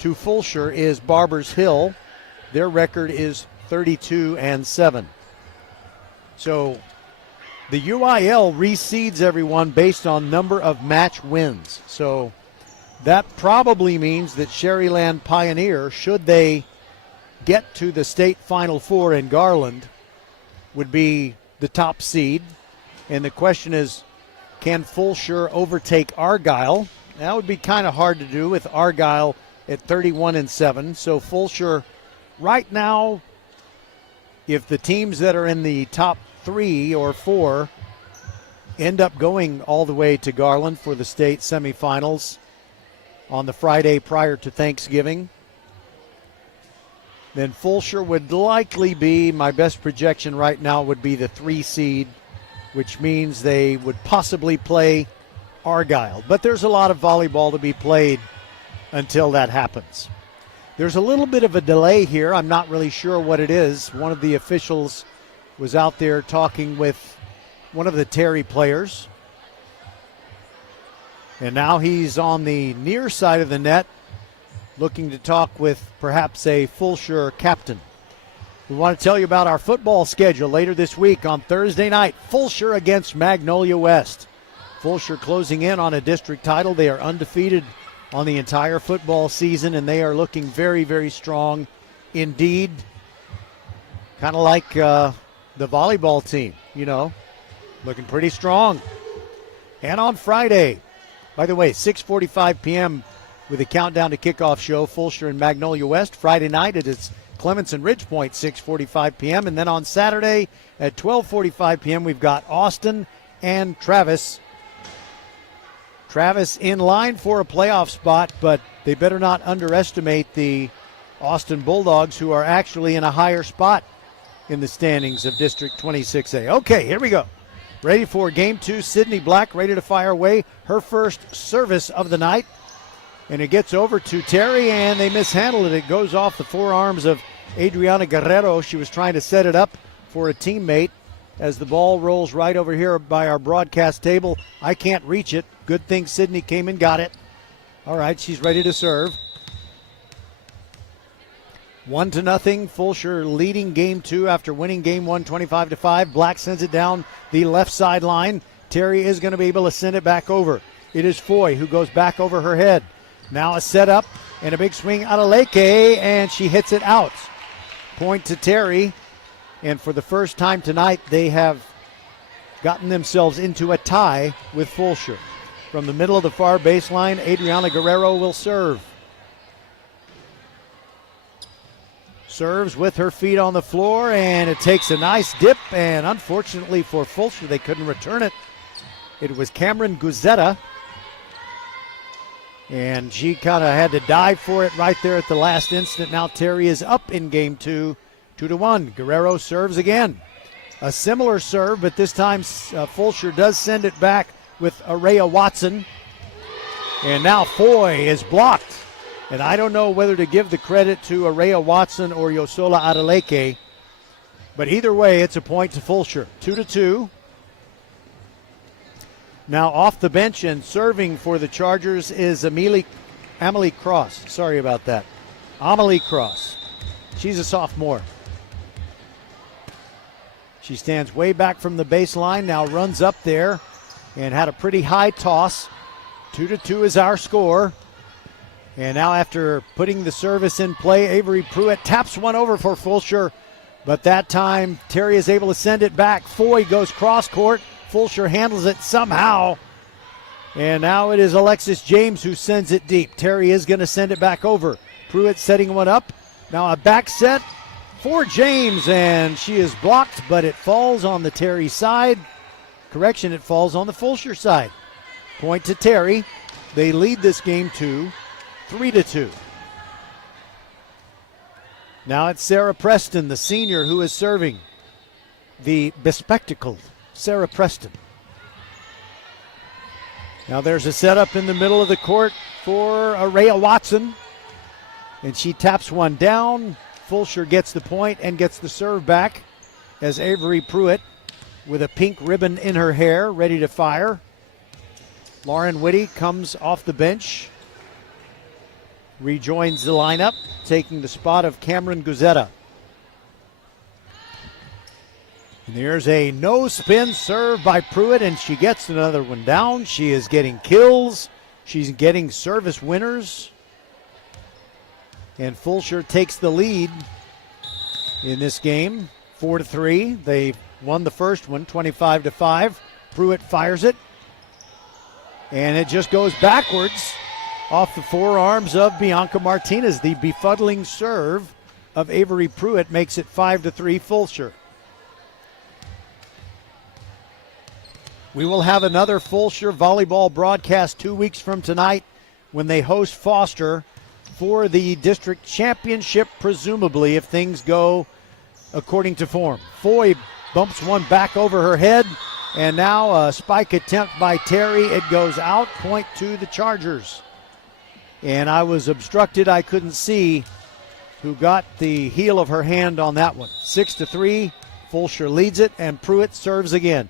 to Fulshear is Barbers Hill. Their record is 32-7. So the UIL reseeds everyone based on number of match wins. So that probably means that Sherryland Pioneer, should they get to the state Final Four in Garland, would be the top seed. And the question is, can Fulshear overtake Argyle? That would be kind of hard to do with Argyle at 31-7. So Fulshear right now, if the teams that are in the top 3 or 4 end up going all the way to Garland for the state semifinals on the Friday prior to Thanksgiving, then Fulshear would likely be, my best projection right now would be the 3 seed, which means they would possibly play Argyle. But there's a lot of volleyball to be played until that happens. There's a little bit of a delay here. I'm not really sure what it is. One of the officials was out there talking with one of the Terry players. And now he's on the near side of the net looking to talk with perhaps a Fulshear captain. We want to tell you about our football schedule later this week on Thursday night. Fulshear against Magnolia West. Fulshear closing in on a district title. They are undefeated on the entire football season, and they are looking very, very strong indeed. Kind of like the volleyball team, looking pretty strong. And on Friday, by the way, 6:45 p.m. with a countdown to kickoff show, Fulshear and Magnolia West. Friday night it is Clements and Ridgepoint, 6:45 p.m. And then on Saturday at 12:45 p.m. we've got Austin and Travis. Travis in line for a playoff spot, but they better not underestimate the Austin Bulldogs, who are actually in a higher spot in the standings of District 26A. Okay, here we go. Ready for Game 2. Sydney Black ready to fire away her first service of the night. And it gets over to Terry, and they mishandled it. It goes off the forearms of Adriana Guerrero. She was trying to set it up for a teammate as the ball rolls right over here by our broadcast table. I can't reach it. Good thing Sydney came and got it. All right, she's ready to serve. 1-0. Fulshear leading Game 2 after winning Game 1 25-5. Black sends it down the left sideline. Terry is going to be able to send it back over. It is Foy who goes back over her head. Now a setup and a big swing out of Leke, and she hits it out. Point to Terry. And for the first time tonight, they have gotten themselves into a tie with Fulshear. From the middle of the far baseline, Adriana Guerrero will serve. Serves with her feet on the floor, and it takes a nice dip, and unfortunately for Fulshear, they couldn't return it. It was Cameron Guzetta, and she kind of had to dive for it right there at the last instant. Now Terry is up in Game 2, 2-1. Guerrero serves again. A similar serve, but this time Fulshear does send it back with Araya Watson. And now Foy is blocked. And I don't know whether to give the credit to Araya Watson or Yosola Adeleke, but either way, it's a point to Fulshear. 2-2. Now off the bench and serving for the Chargers is Amelie Cross. Sorry about that. Amelie Cross. She's a sophomore. She stands way back from the baseline, now runs up there and had a pretty high toss. 2-2 is our score. And now after putting the service in play, Avery Pruitt taps one over for Fulshear. But that time, Terry is able to send it back. Foy goes cross court. Fulshear handles it somehow. And now it is Alexis James who sends it deep. Terry is going to send it back over. Pruitt setting one up. Now a back set for James, and she is blocked, but it falls on the Terry side. Correction, it falls on the Fulshear side. Point to Terry. They lead this game 3-2. Now it's Sarah Preston, the senior, who is serving. The bespectacled Sarah Preston. Now there's a setup in the middle of the court for Araya Watson. And she taps one down. Fulshear gets the point and gets the serve back as Avery Pruitt with a pink ribbon in her hair, ready to fire. Lauren Whitty comes off the bench, rejoins the lineup, taking the spot of Cameron Guzetta. And there's a no-spin serve by Pruitt, and she gets another one down. She is getting kills. She's getting service winners. And Fulshear takes the lead in this game, 4-3. They won the first one, 25-5. Pruitt fires it. And it just goes backwards off the forearms of Bianca Martinez. The befuddling serve of Avery Pruitt makes it 5-3 Fulshear. We will have another Fulshear volleyball broadcast 2 weeks from tonight when they host Foster for the district championship, presumably, if things go according to form. Foy bumps one back over her head, and now a spike attempt by Terry. It goes out, point to the Chargers. And I was obstructed. I couldn't see who got the heel of her hand on that one. 6-3, Fulshear leads it, and Pruitt serves again.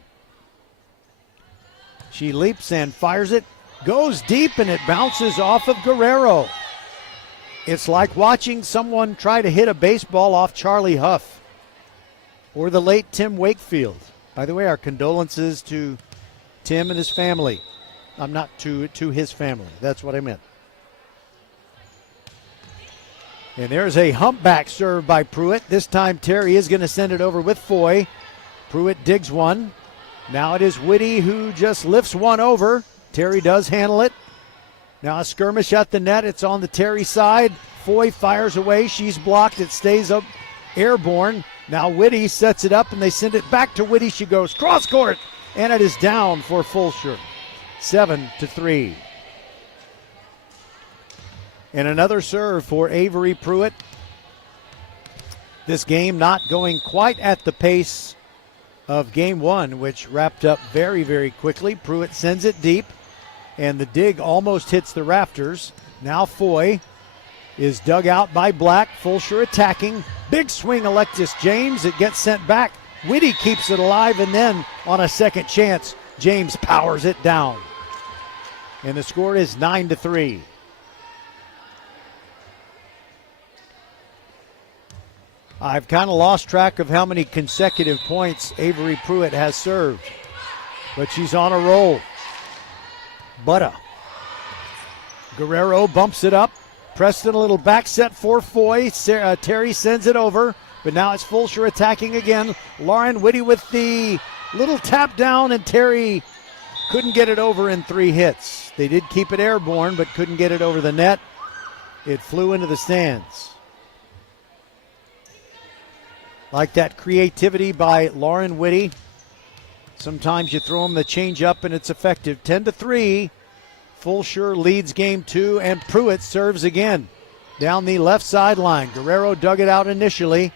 She leaps and fires it, goes deep, and it bounces off of Guerrero. It's like watching someone try to hit a baseball off Charlie Huff or the late Tim Wakefield. By the way, our condolences to Tim and his family. I'm not to his family. That's what I meant. And there's a humpback serve by Pruitt. This time Terry is going to send it over with Foy. Pruitt digs one. Now it is Whitty who just lifts one over. Terry does handle it. Now a skirmish at the net. It's on the Terry side. Foy fires away. She's blocked. It stays up airborne. Now Whitty sets it up, and they send it back to Whitty. She goes cross court, and it is down for Fulshear. 7-3. And another serve for Avery Pruitt. This game not going quite at the pace of game one, which wrapped up very, very quickly. Pruitt sends it deep, and the dig almost hits the rafters. Now Foy is dug out by Black. Fulshear attacking. Big swing, Alexis James. It gets sent back. Whitty keeps it alive, and then on a second chance, James powers it down. And the score is 9-3. I've kind of lost track of how many consecutive points Avery Pruitt has served, but she's on a roll. Butta. Guerrero bumps it up. Preston a little back set for Foy. Terry sends it over, but now it's Fulshear attacking again. Lauren Whitty with the little tap down, and Terry couldn't get it over in 3 hits. They did keep it airborne, but couldn't get it over the net. It flew into the stands. Like that creativity by Lauren Whitty. Sometimes you throw them the change up and it's effective. 10-3. Fulshear leads game 2, and Pruitt serves again. Down the left sideline. Guerrero dug it out initially.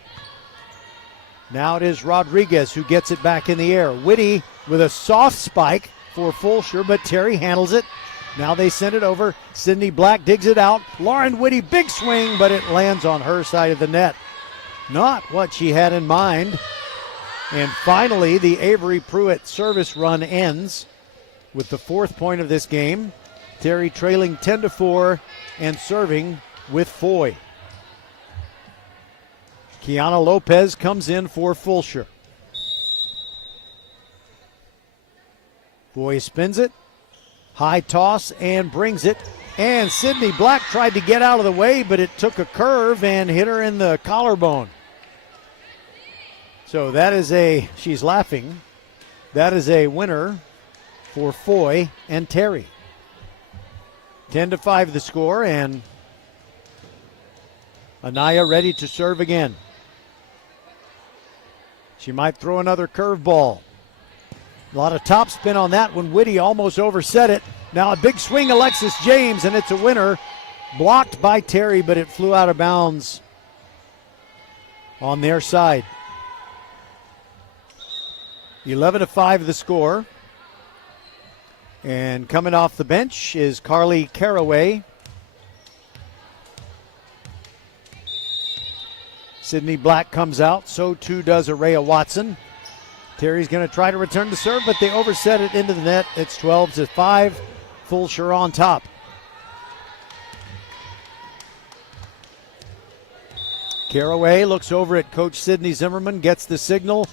Now it is Rodriguez who gets it back in the air. Whitty with a soft spike for Fulshear, but Terry handles it. Now they send it over. Sydney Black digs it out. Lauren Whitty, big swing, but it lands on her side of the net. Not what she had in mind. And finally, the Avery Pruitt service run ends with the 4th point of this game. Terry trailing 10-4 and serving with Foy. Kiana Lopez comes in for Fulshear. Foy spins it. High toss and brings it. And Sydney Black tried to get out of the way, but it took a curve and hit her in the collarbone. So that is she's laughing. That is a winner for Foy and Terry. 10-5 the score, and Anaya ready to serve again. She might throw another curveball. A lot of topspin on that one. Whitty almost overset it. Now a big swing, Alexis James, and it's a winner. Blocked by Terry, but it flew out of bounds on their side. 11-5 the score. And coming off the bench is Carly Caraway. Sydney Black comes out, so too does Araya Watson. Terry's going to try to return the serve, but they overset it into the net. It's 12-5. Fulshear on top. Caraway looks over at Coach Sydney Zimmerman, gets the signal,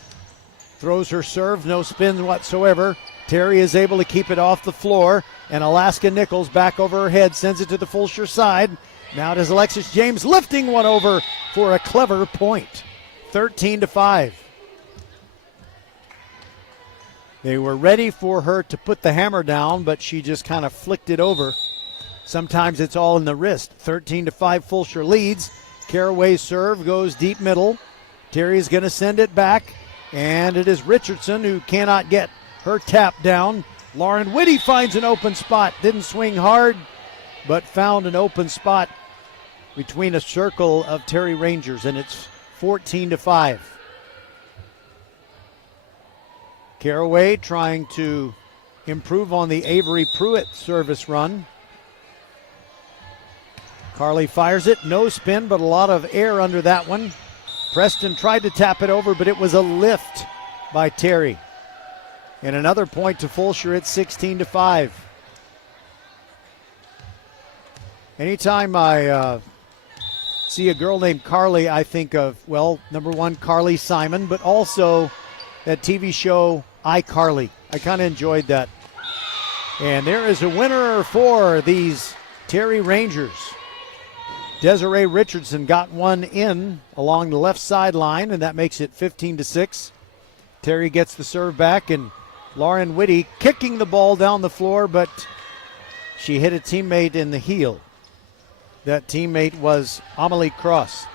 throws her serve, no spin whatsoever. Terry is able to keep it off the floor, and Alaska Nichols back over her head, sends it to the Fulshear side. Now it is Alexis James lifting one over for a clever point. 13-5. They were ready for her to put the hammer down, but she just kind of flicked it over. Sometimes it's all in the wrist. 13-5, Fulshear leads. Caraway's serve goes deep middle. Terry's going to send it back, and it is Richardson who cannot get her tap down. Lauren Whitty finds an open spot. Didn't swing hard, but found an open spot between a circle of Terry Rangers, and it's 14-5. Caraway trying to improve on the Avery Pruitt service run. Carly fires it, no spin, but a lot of air under that one. Preston tried to tap it over, but it was a lift by Terry. And another point to Fulshear at 16-5. Anytime I see a girl named Carly, I think of, well, number one, Carly Simon, but also that TV show iCarly. I kind of enjoyed that. And there is a winner for these Terry Rangers. Desiree Richardson got one in along the left sideline, and that makes it 15-6. Terry gets the serve back, and Lauren Whitty kicking the ball down the floor, but she hit a teammate in the heel. That teammate was Amelie Cross.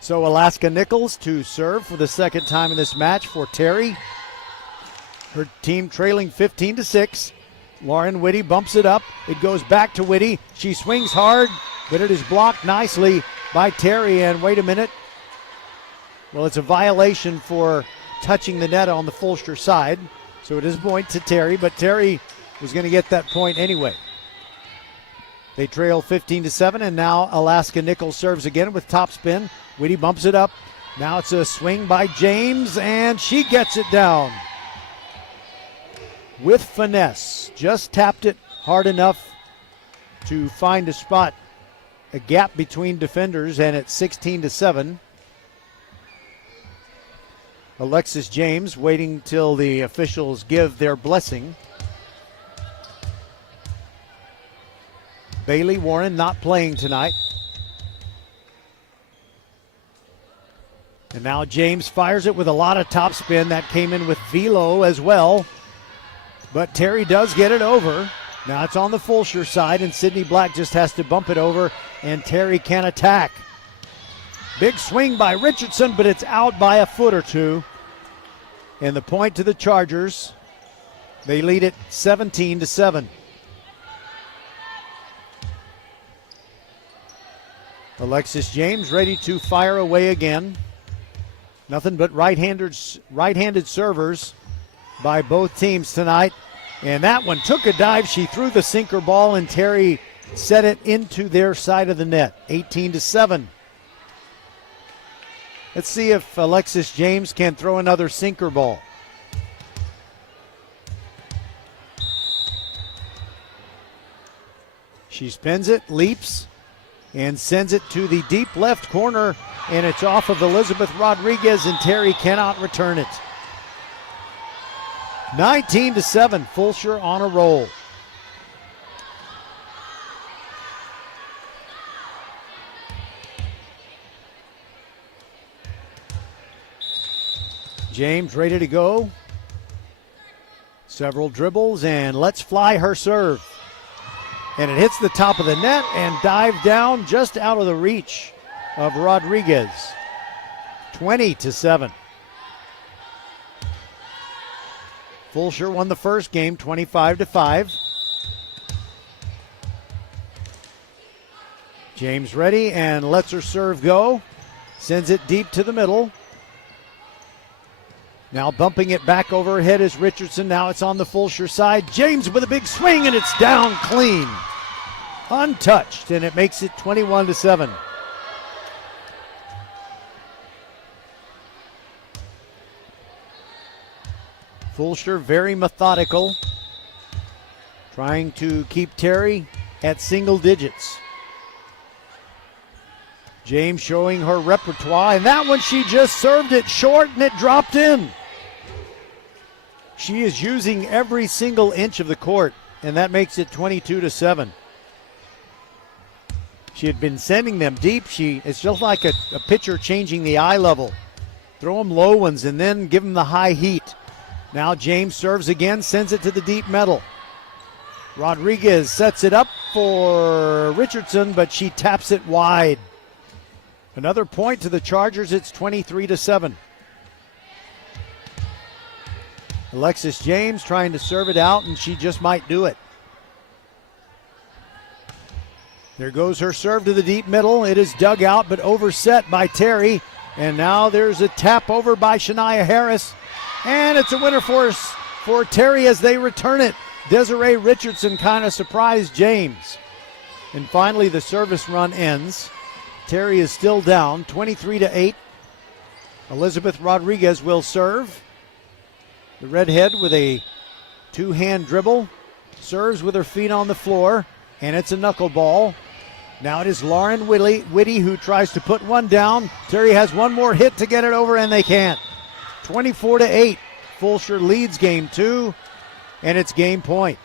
So Alaska Nichols to serve for the second time in this match for Terry. Her team trailing 15-6. Lauren Whitty bumps it up. It goes back to Whitty. She swings hard, but it is blocked nicely by Terry. And wait a minute. Well, it's a violation for touching the net on the Fulshear side. So it is a point to Terry, but Terry was going to get that point anyway. They trail 15-7, and now Alaska Nichols serves again with topspin. Whitty bumps it up. Now it's a swing by James, and she gets it down with finesse. Just tapped it hard enough to find a spot, a gap between defenders, and it's 16-7. Alexis James waiting till the officials give their blessing. Bailey Warren not playing tonight. And now James fires it with a lot of topspin. That came in with velo as well. But Terry does get it over. Now it's on the Fulshear side, and Sydney Black just has to bump it over, and Terry can attack. Big swing by Richardson, but it's out by a foot or two. And the point to the Chargers. They lead it 17-7. Alexis James ready to fire away again. Nothing but right-handed servers by both teams tonight. And that one took a dive. She threw the sinker ball, and Terry set it into their side of the net. 18-7. Let's see if Alexis James can throw another sinker ball. She spins it, leaps, and sends it to the deep left corner, and it's off of Elizabeth Rodriguez, and Terry cannot return it. 19-7, Fulshear on a roll. James ready to go. Several dribbles, and lets fly her serve. And it hits the top of the net and dived down just out of the reach of Rodriguez. 20-7. Fulshear won the first game 25-5. James ready and lets her serve go. Sends it deep to the middle. Now bumping it back overhead is Richardson. Now it's on the Fulshear side. James with a big swing, and it's down clean. Untouched, and it makes it 21-7. Fulshear very methodical, trying to keep Terry at single digits. James showing her repertoire, and that one she just served it short, and it dropped in. She is using every single inch of the court, and that makes it 22-7. She had been sending them deep. It's just like a pitcher changing the eye level. Throw them low ones and then give them the high heat. Now James serves again, sends it to the deep middle. Rodriguez sets it up for Richardson, but she taps it wide. Another point to the Chargers. It's 23-7. Alexis James trying to serve it out, and she just might do it. There goes her serve to the deep middle. It is dug out, but overset by Terry. And now there's a tap over by Shania Harris. And it's a winner for Terry as they return it. Desiree Richardson kind of surprised James. And finally the service run ends. Terry is still down, 23-8. Elizabeth Rodriguez will serve. The redhead with a two-hand dribble. Serves with her feet on the floor, and it's a knuckleball. Now it is Lauren Whitty who tries to put one down. Terry has one more hit to get it over, and they can't. 24-8. Fulshear leads game two, and it's game point.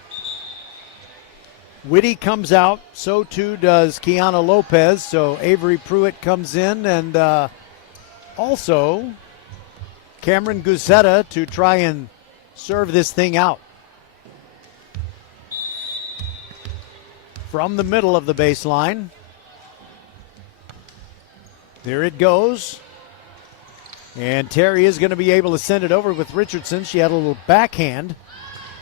Whitty comes out, so too does Kiana Lopez. So Avery Pruitt comes in, and also Cameron Guzetta to try and serve this thing out. From the middle of the baseline. There it goes. And Terry is going to be able to send it over with Richardson. She had a little backhand.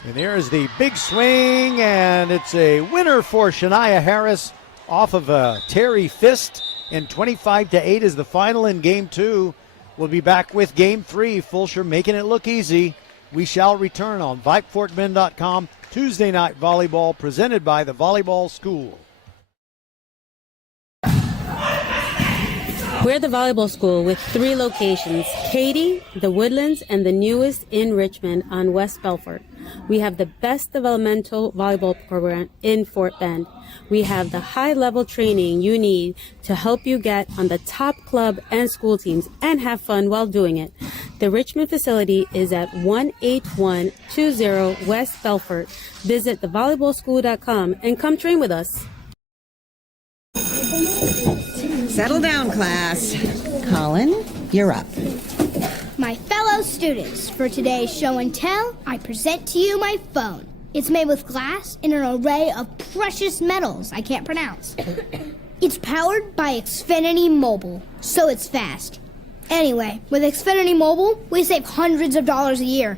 And there is the big swing, and it's a winner for Shania Harris off of a Terry fist. And 25-8 is the final in game two. We'll be back with game three. Fulshear making it look easy. We shall return on VypeFortBend.com. Tuesday Night Volleyball presented by the Volleyball School. We're the volleyball school with 3 locations: Katy, the Woodlands, and the newest in Richmond on West Belfort. We have the best developmental volleyball program in Fort Bend. We have the high-level training you need to help you get on the top club and school teams and have fun while doing it. The Richmond facility is at 18120 West Belfort. Visit thevolleyballschool.com and come train with us. Settle down, class. Colin, you're up. My fellow students, for today's show and tell, I present to you my phone. It's made with glass and an array of precious metals I can't pronounce. It's powered by Xfinity Mobile, so it's fast. Anyway, with Xfinity Mobile, we save hundreds of dollars a year.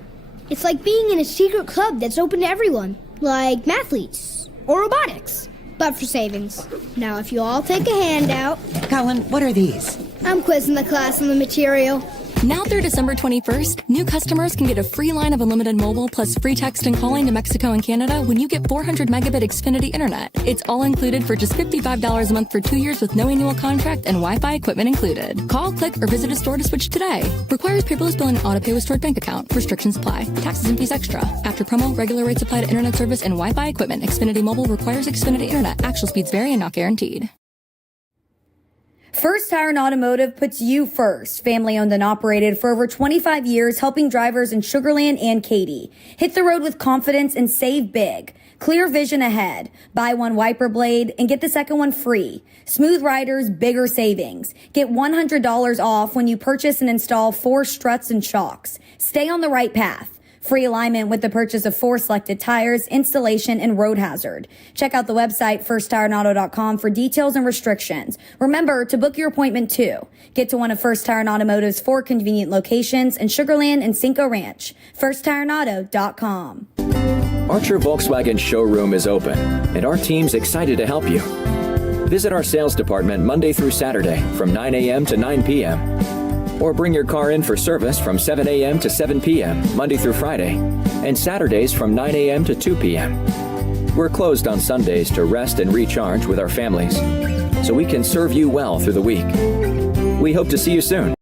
It's like being in a secret club that's open to everyone, like mathletes or robotics, but for savings. Now, if you all take a handout. Colin, what are these? I'm quizzing the class on the material. Now through December 21st, new customers can get a free line of unlimited mobile plus free text and calling to Mexico and Canada when you get 400 megabit Xfinity internet. It's all included for just $55 a month for 2 years with no annual contract and Wi-Fi equipment included. Call, click, or visit a store to switch today. Requires paperless bill and auto pay with stored bank account. Restrictions apply. Taxes and fees extra. After promo, regular rates apply to internet service and Wi-Fi equipment. Xfinity Mobile requires Xfinity internet. Actual speeds vary and not guaranteed. First Tire and Automotive puts you first. Family owned and operated for over 25 years, helping drivers in Sugar Land and Katy. Hit the road with confidence and save big. Clear vision ahead. Buy one wiper blade and get the second one free. Smooth riders, bigger savings. Get $100 off when you purchase and install 4 struts and shocks. Stay on the right path. Free alignment with the purchase of 4 selected tires, installation, and road hazard. Check out the website firsttireandauto.com for details and restrictions. Remember to book your appointment too. Get to one of First Tire and Automotive's 4 convenient locations in Sugar Land and Cinco Ranch. firsttireandauto.com. Archer Volkswagen showroom is open, and our team's excited to help you. Visit our sales department Monday through Saturday from 9 a.m. to 9 p.m. Or bring your car in for service from 7 a.m. to 7 p.m. Monday through Friday, and Saturdays from 9 a.m. to 2 p.m. We're closed on Sundays to rest and recharge with our families, so we can serve you well through the week. We hope to see you soon.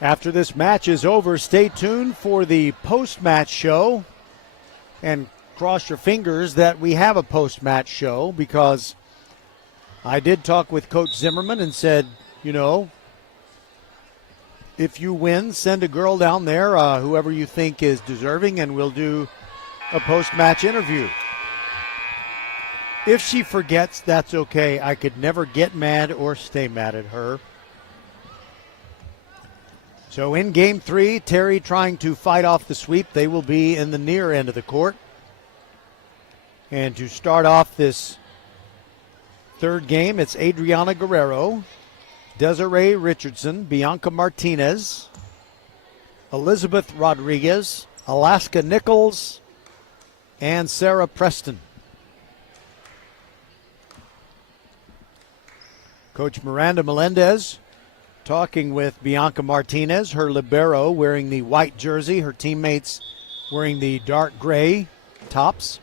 After this match is over, stay tuned for the post-match show, and cross your fingers that we have a post-match show, because I did talk with Coach Zimmerman and said, you know, if you win, send a girl down there, whoever you think is deserving, and we'll do a post-match interview. If she forgets, that's okay. I could never get mad or stay mad at her. So in Game 3, Terry trying to fight off the sweep. They will be in the near end of the court. And to start off this third game, it's Adriana Guerrero, Desiree Richardson, Bianca Martinez, Elizabeth Rodriguez, Alaska Nichols, and Sarah Preston. Coach Miranda Melendez talking with Bianca Martinez, her libero, wearing the white jersey, her teammates wearing the dark gray tops.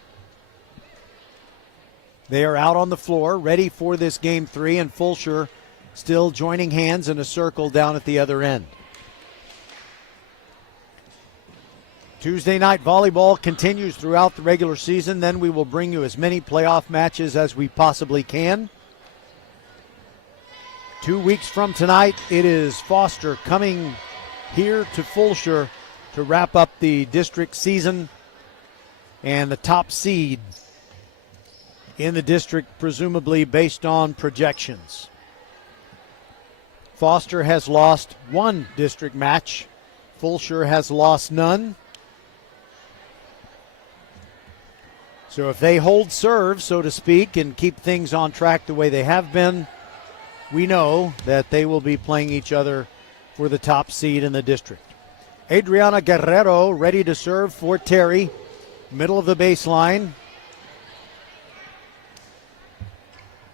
They are out on the floor, ready for this Game 3, and Fulshear still joining hands in a circle down at the other end. Tuesday night volleyball continues throughout the regular season. Then we will bring you as many playoff matches as we possibly can. 2 weeks from tonight, it is Foster coming here to Fulshear to wrap up the district season, and the top seed in the district, presumably based on projections. Foster has lost 1 district match. Fulshear has lost none. So if they hold serve, so to speak, and keep things on track the way they have been, we know that they will be playing each other for the top seed in the district. Adriana Guerrero ready to serve for Terry. Middle of the baseline.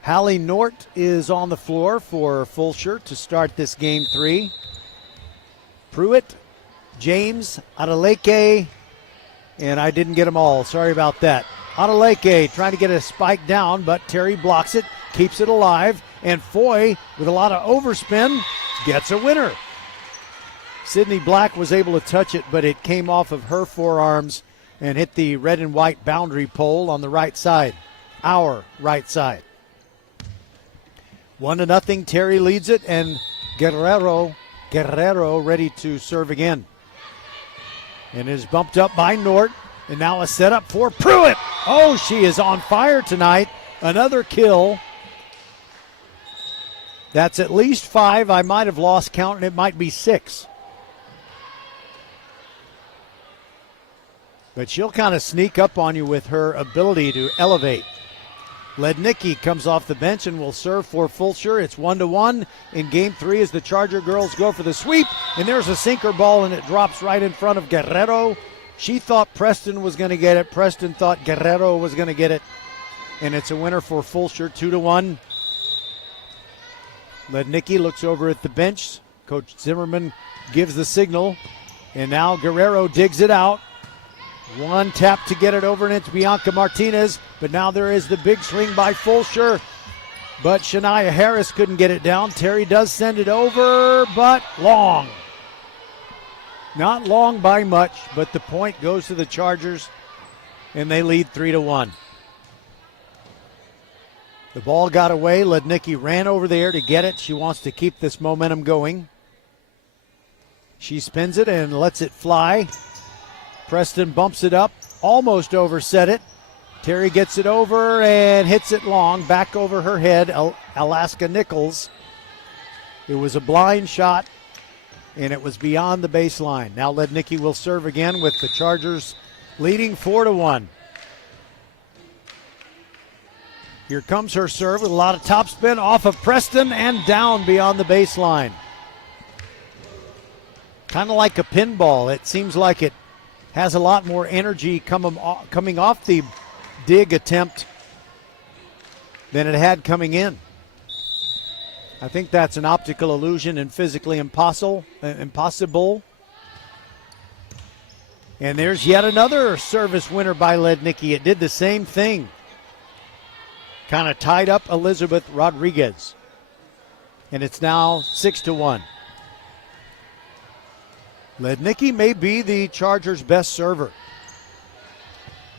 Hallie Nort is on the floor for Fulshear to start this Game 3. Pruitt, James, Adeleke, and I didn't get them all. Sorry about that. Adeleke trying to get a spike down, but Terry blocks it, keeps it alive, and Foy, with a lot of overspin, gets a winner. Sydney Black was able to touch it, but it came off of her forearms and hit the red and white boundary pole on the right side, our right side. 1-0, Terry leads it, and Guerrero ready to serve again. And is bumped up by Nort, and now a setup for Pruitt. Oh, she is on fire tonight. Another kill. That's at least 5. I might have lost count, and it might be 6. But she'll kind of sneak up on you with her ability to elevate. Lednicki comes off the bench and will serve for Fulshear. It's 1-1 in Game 3 as the Charger girls go for the sweep. And there's a sinker ball, and it drops right in front of Guerrero. She thought Preston was going to get it. Preston thought Guerrero was going to get it. And it's a winner for Fulshear, 2-1. Lednicki looks over at the bench. Coach Zimmerman gives the signal. And now Guerrero digs it out. One tap to get it over, and it's Bianca Martinez. But now there is the big swing by Fulshear. But Shania Harris couldn't get it down. Terry does send it over, but long. Not long by much, but the point goes to the Chargers, and they lead 3-1. The ball got away. Lednicki ran over there to get it. She wants to keep this momentum going. She spins it and lets it fly. Preston bumps it up, almost overset it. Terry gets it over and hits it long, back over her head. Alaska Nichols. It was a blind shot, and it was beyond the baseline. Now Lednicki will serve again with the Chargers leading 4-1. Here comes her serve with a lot of topspin off of Preston and down beyond the baseline. Kind of like a pinball. It seems like it has a lot more energy coming off the dig attempt than it had coming in. I think that's an optical illusion and physically impossible. And there's yet another service winner by Lednicki. It did the same thing. Kind of tied up Elizabeth Rodriguez. And it's now 6-1. Lednicki may be the Chargers' best server.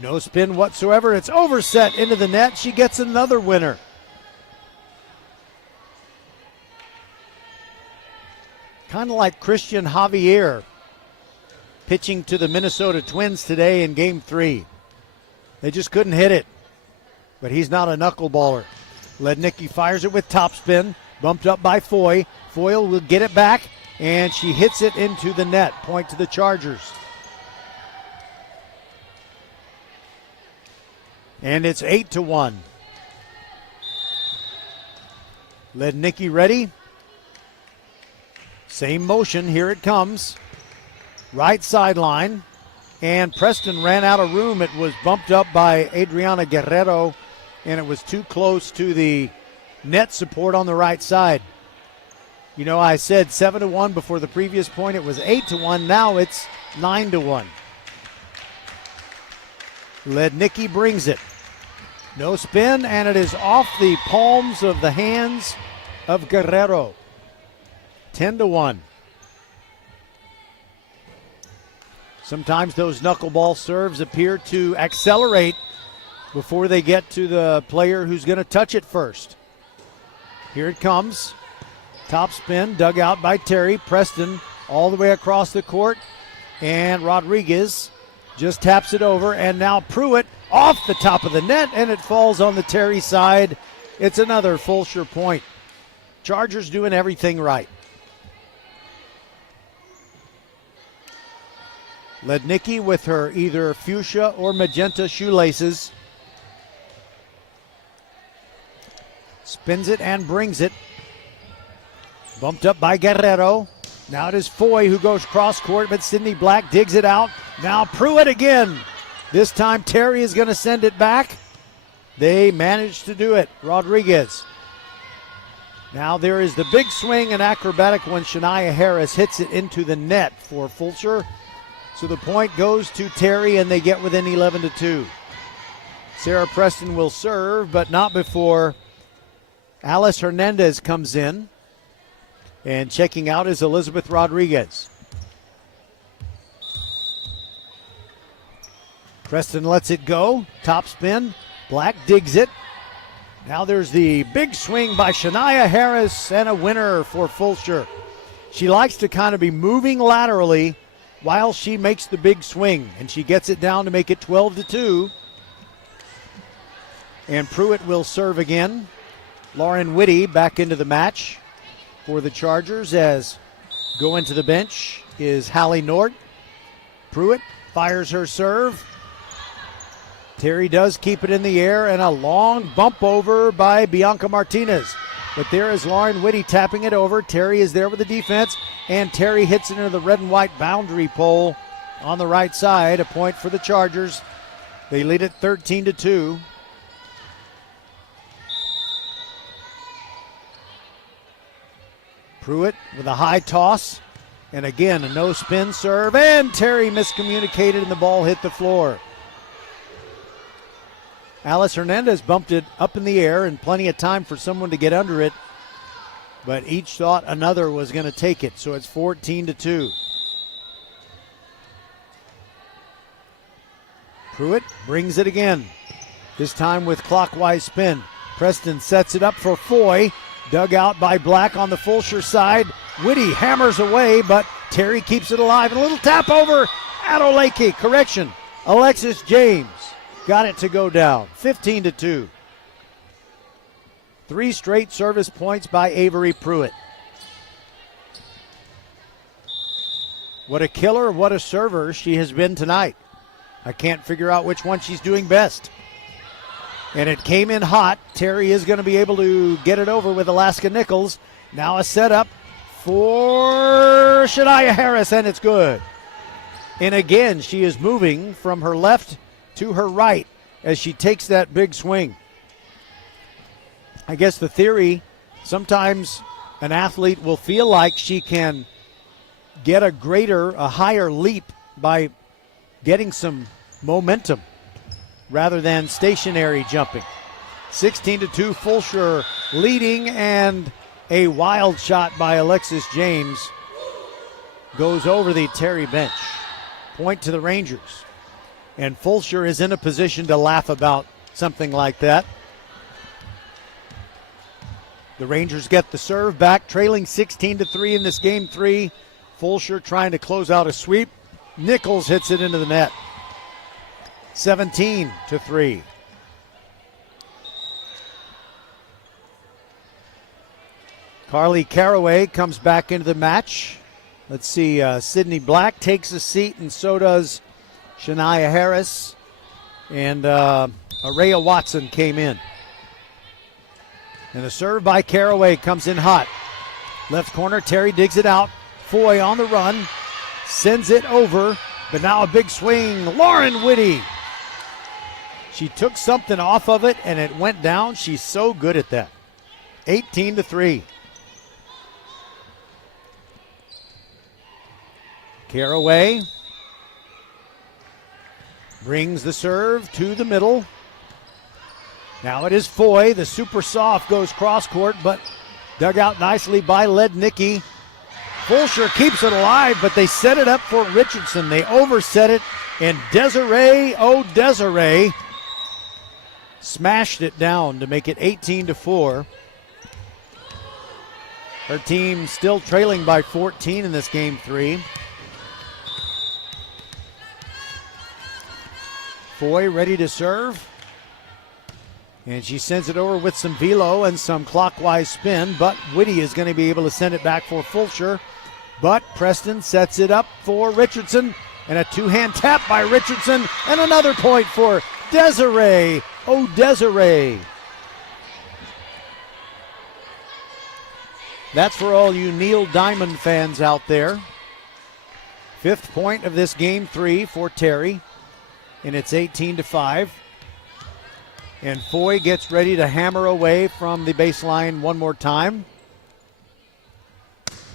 No spin whatsoever. It's overset into the net. She gets another winner. Kind of like Christian Javier pitching to the Minnesota Twins today in Game 3. They just couldn't hit it. But he's not a knuckleballer. Lednicki fires it with topspin. Bumped up by Foy. Foyle will get it back, and she hits it into the net. Point to the Chargers. And it's 8-1. Lednicki ready. Same motion. Here it comes. Right sideline. And Preston ran out of room. It was bumped up by Adriana Guerrero, and it was too close to the net support on the right side. You know, I said 7-1 before the previous point. It was 8-1. Now it's 9-1. Lednicki brings it. No spin, and it is off the palms of the hands of Guerrero. 10-1. Sometimes those knuckleball serves appear to accelerate before they get to the player who's going to touch it first. Here it comes. Top spin, dug out by Terry. Preston all the way across the court. And Rodriguez just taps it over. And now Pruitt off the top of the net, and it falls on the Terry side. It's another Fulshear point. Chargers doing everything right. Lednicki with her either fuchsia or magenta shoelaces. Spins it and brings it. Bumped up by Guerrero. Now it is Foy who goes cross court, but Sydney Black digs it out. Now Pruitt again. This time Terry is going to send it back. They managed to do it. Rodriguez. Now there is the big swing and acrobatic when Shania Harris hits it into the net for Fulshear. So the point goes to Terry, and they get within 11-2. Sarah Preston will serve, but not before Alice Hernandez comes in. And checking out is Elizabeth Rodriguez. Preston lets it go. Top spin. Black digs it. Now there's the big swing by Shania Harris, and a winner for Fulshear. She likes to kind of be moving laterally while she makes the big swing, and she gets it down to make it 12-2. And Pruitt will serve again. Lauren Whitty back into the match for the Chargers, as going to the bench is Hallie Nort. Pruitt fires her serve. Terry does keep it in the air, and a long bump over by Bianca Martinez. But there is Lauren Whitty tapping it over. Terry is there with the defense, and Terry hits it into the red and white boundary pole on the right side. A point for the Chargers. They lead it 13-2. Pruitt with a high toss. And again, a no-spin serve. And Terry miscommunicated and the ball hit the floor. Alice Hernandez bumped it up in the air and plenty of time for someone to get under it. But each thought another was going to take it. So it's 14-2. Pruitt brings it again. This time with clockwise spin. Preston sets it up for Foy. Dug out by Black on the Fulshear side. Whitty hammers away, but Terry keeps it alive. And a little tap over. Adolake, correction. Alexis James got it to go down. 15-2. 3 straight service points by Avery Pruitt. What a killer, what a server she has been tonight. I can't figure out which one she's doing best. And it came in hot. Terry is going to be able to get it over with Alaska Nichols. Now a setup for Shania Harris, and it's good. And again, she is moving from her left to her right as she takes that big swing. I guess the theory, sometimes an athlete will feel like she can get a higher leap by getting some momentum rather than stationary jumping. 16-2, Fulshear leading, and a wild shot by Alexis James goes over the Terry bench. Point to the Rangers. And Fulshear is in a position to laugh about something like that. The Rangers get the serve back, trailing 16-3 in this game 3. Fulshear trying to close out a sweep. Nichols hits it into the net. 17-3. Carly Caraway comes back into the match. Let's see, Sydney Black takes a seat, and so does Shania Harris. And Araya Watson came in. And the serve by Caraway comes in hot. Left corner, Terry digs it out. Foy on the run, sends it over, but now a big swing. Lauren Whitty. She took something off of it, and it went down. She's so good at that. 18-3. Caraway brings the serve to the middle. Now it is Foy. The super soft goes cross court, but dug out nicely by Lednicki. Fulshear keeps it alive, but they set it up for Richardson. They overset it, and Desiree smashed it down to make it 18-4. Her team still trailing by 14 in this game 3. Foy ready to serve. And she sends it over with some velo and some clockwise spin, but Whitty is going to be able to send it back for Fulshear. But Preston sets it up for Richardson, and a two-hand tap by Richardson, and another point for Desiree. Desiree. That's for all you Neil Diamond fans out there. 5th point of this game 3 for Terry, and it's 18-5. And Foy gets ready to hammer away from the baseline one more time.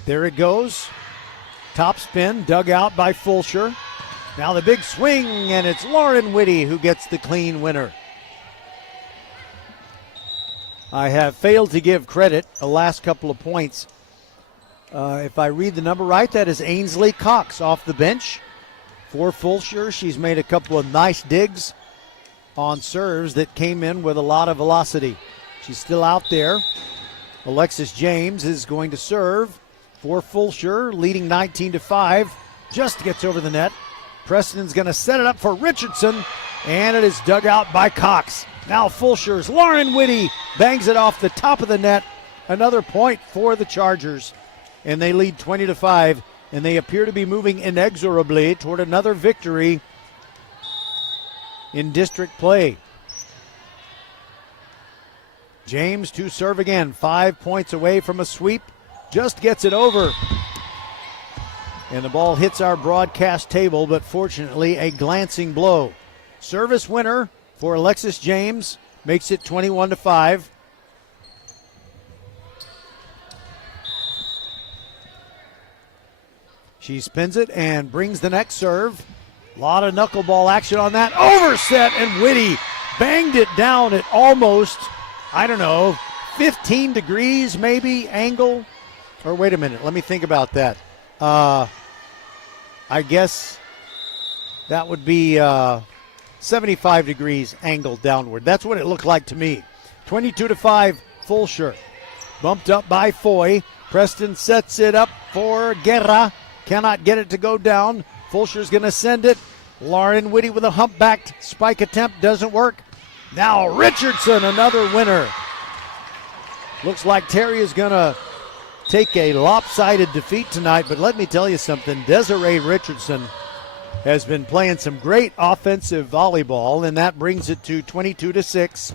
There it goes. Top spin, dug out by Fulshear. Now the big swing, and it's Lauren Whitty who gets the clean winner. I have failed to give credit the last couple of points. If I read the number right, that is Ainsley Cox off the bench for Fulshear. She's made a couple of nice digs on serves that came in with a lot of velocity. She's still out there. Alexis James is going to serve for Fulshear, leading 19-5. Just gets over the net. Preston's going to set it up for Richardson, and it is dug out by Cox. Now Fulshear's Lauren Whitty bangs it off the top of the net. Another point for the Chargers, and they lead 20-5, and they appear to be moving inexorably toward another victory in district play. James to serve again, 5 points away from a sweep, just gets it over. And the ball hits our broadcast table, but fortunately a glancing blow. Service winner for Alexis James, makes it 21-5. She spins it and brings the next serve. A lot of knuckleball action on that. Overset, and Whitty banged it down at almost, 15 degrees maybe angle. Or wait a minute, let me think about that. I guess that would be 75 degrees angle downward. That's what it looked like to me. 22-5, Fulshear. Bumped up by Foy. Preston sets it up for Guerra. Cannot get it to go down. Fulshear's going to send it. Lauren Whitty with a humpbacked spike attempt. Doesn't work. Now Richardson, another winner. Looks like Terry is going to take a lopsided defeat tonight, but let me tell you something. Desiree Richardson has been playing some great offensive volleyball, and that brings it to 22-6.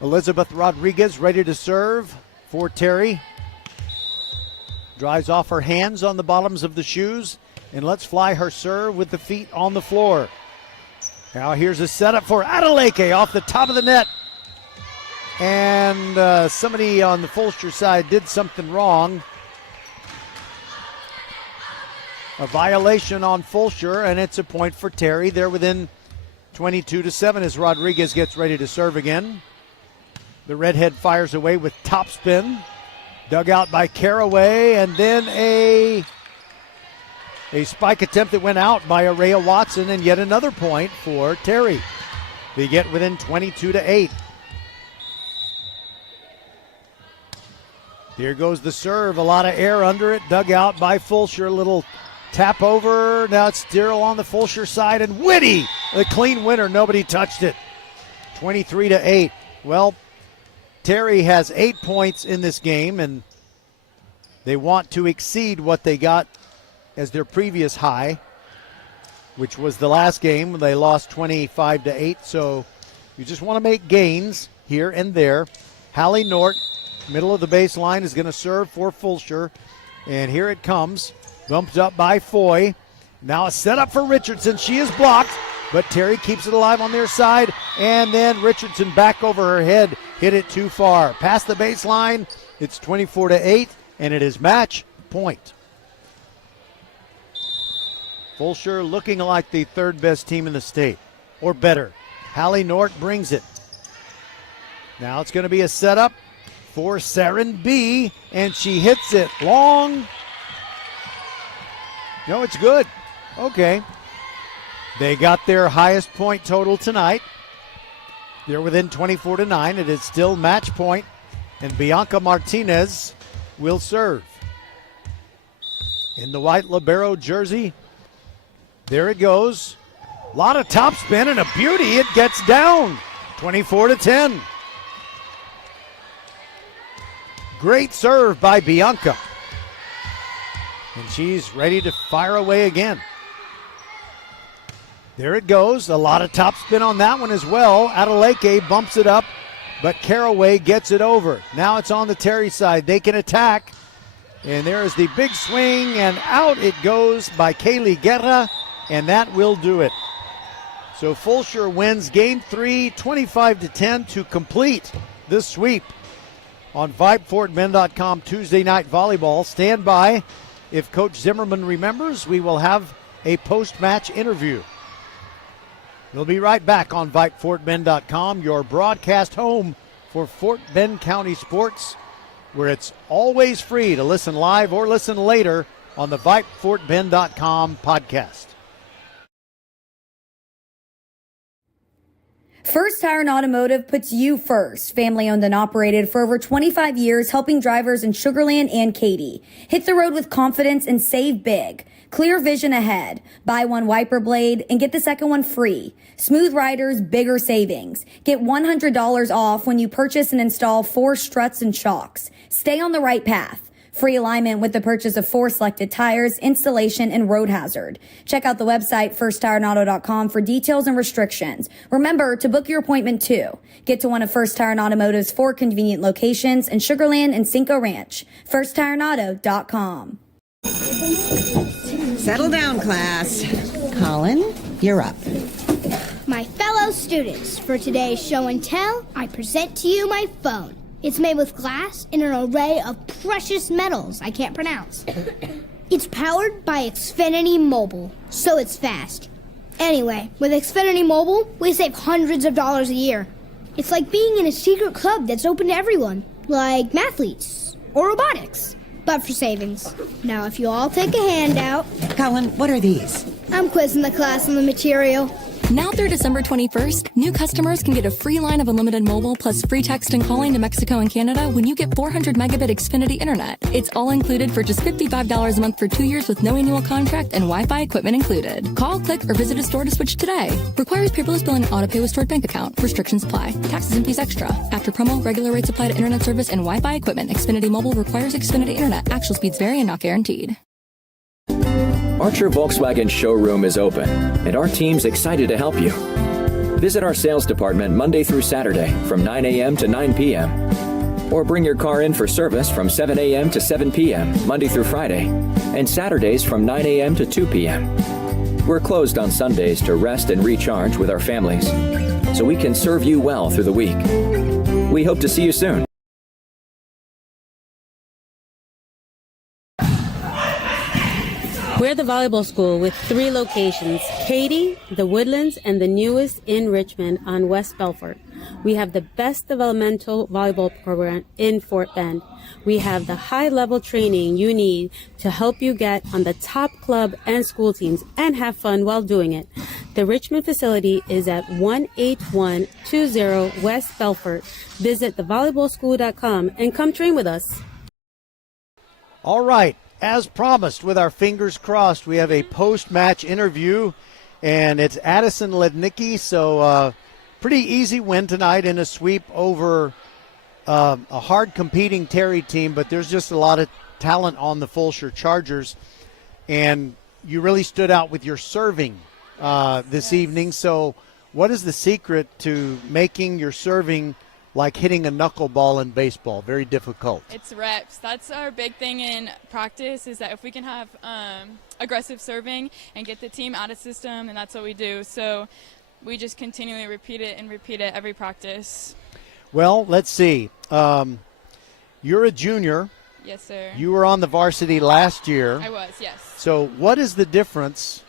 Elizabeth Rodriguez ready to serve for Terry. Drives off her hands on the bottoms of the shoes and lets fly her serve with the feet on the floor. Now here's a setup for Adeleke off the top of the net. And somebody on the Fulshear side did something wrong. A violation on Fulshear, and it's a point for Terry. They're within 22-7 as Rodriguez gets ready to serve again. The redhead fires away with topspin. Dug out by Caraway, and then a spike attempt that went out by Araya Watson, and yet another point for Terry. They get within 22-8. Here goes the serve. A lot of air under it. Dug out by Fulshear. Little tap over. Now it's still on the Fulshear side, and Whitty, the clean winner. Nobody touched it. 23-8. Well, Terry has 8 points in this game, and they want to exceed what they got as their previous high, which was the last game. They lost 25-8, so you just want to make gains here and there. Hallie Nort, middle of the baseline, is going to serve for Fulshear, and here it comes. Bumped up by Foy. Now a setup for Richardson. She is blocked, but Terry keeps it alive on their side, and then Richardson back over her head. Hit it too far. Past the baseline, it's 24-8, and it is match point. Fulshear looking like the third best team in the state, or better. Hallie Nort brings it. Now it's going to be a setup for Saren B, and she hits it long. No, it's good. Okay. They got their highest point total tonight. They're within 24-9. It is still match point, and Bianca Martinez will serve. In the white libero jersey, there it goes. A lot of topspin and a beauty. It gets down. 24-10. Great serve by Bianca. And she's ready to fire away again. There it goes. A lot of topspin on that one as well. Adeleke bumps it up, but Caraway gets it over. Now it's on the Terry side. They can attack. And there is the big swing, and out it goes by Kaylee Guerra, and that will do it. So Fulshear wins Game 3, 25-10 to complete this sweep. On VypeFortBend.com Tuesday Night Volleyball. Stand by. If Coach Zimmerman remembers, we will have a post-match interview. We'll be right back on VypeFortBend.com, your broadcast home for Fort Bend County sports, where it's always free to listen live or listen later on the VypeFortBend.com podcast. First Tire and Automotive puts you first. Family owned and operated for over 25 years, helping drivers in Sugar Land and Katy. Hit the road with confidence and save big. Clear vision ahead. Buy one wiper blade and get the second one free. Smooth riders, bigger savings. Get $100 off when you purchase and install 4 struts and shocks. Stay on the right path. Free alignment with the purchase of 4 selected tires, installation, and road hazard. Check out the website firsttireandauto.com for details and restrictions. Remember to book your appointment too. Get to one of First Tire and Automotive's 4 convenient locations in Sugar Land and Cinco Ranch. firsttireandauto.com. Settle down, class. Colin, you're up. My fellow students, for today's show and tell, I present to you my phone. It's made with glass in an array of precious metals I can't pronounce. It's powered by Xfinity Mobile, so it's fast. Anyway, with Xfinity Mobile, we save hundreds of dollars a year. It's like being in a secret club that's open to everyone, like mathletes or robotics, but for savings. Now, if you all take a handout... Colin, what are these? I'm quizzing the class on the material. Now through December 21st, new customers can get a free line of unlimited mobile plus free text and calling to Mexico and Canada when you get 400 megabit Xfinity internet. It's all included for just $55 a month for 2 years with no annual contract and Wi-Fi equipment included. Call, click, or visit a store to switch today. Requires paperless billing and auto pay with stored bank account. Restrictions apply. Taxes and fees extra. After promo, regular rates apply to internet service and Wi-Fi equipment. Xfinity Mobile requires Xfinity internet. Actual speeds vary and not guaranteed. Archer Volkswagen showroom is open, and our team's excited to help you. Visit our sales department Monday through Saturday from 9 a.m. to 9 p.m. Or bring your car in for service from 7 a.m. to 7 p.m. Monday through Friday, and Saturdays from 9 a.m. to 2 p.m. We're closed on Sundays to rest and recharge with our families, so we can serve you well through the week. We hope to see you soon. We're the volleyball school with 3 locations, Katy, the Woodlands, and the newest in Richmond on West Belfort. We have the best developmental volleyball program in Fort Bend. We have the high-level training you need to help you get on the top club and school teams and have fun while doing it. The Richmond facility is at 18120 West Belfort. Visit thevolleyballschool.com and come train with us. All right. As promised, with our fingers crossed, we have a post-match interview, and it's Addison Lednicki. So pretty easy win tonight in a sweep over a hard-competing Terry team, but there's just a lot of talent on the Fulshear Chargers, and you really stood out with your serving this evening. So what is the secret to making your serving like hitting a knuckleball in baseball? Very difficult. It's reps. That's our big thing in practice, is that if we can have aggressive serving and get the team out of system, then that's what we do. So we just continually repeat it every practice. Well, let's see. You're a junior. Yes, sir. You were on the varsity last year. I was, yes. So what is the difference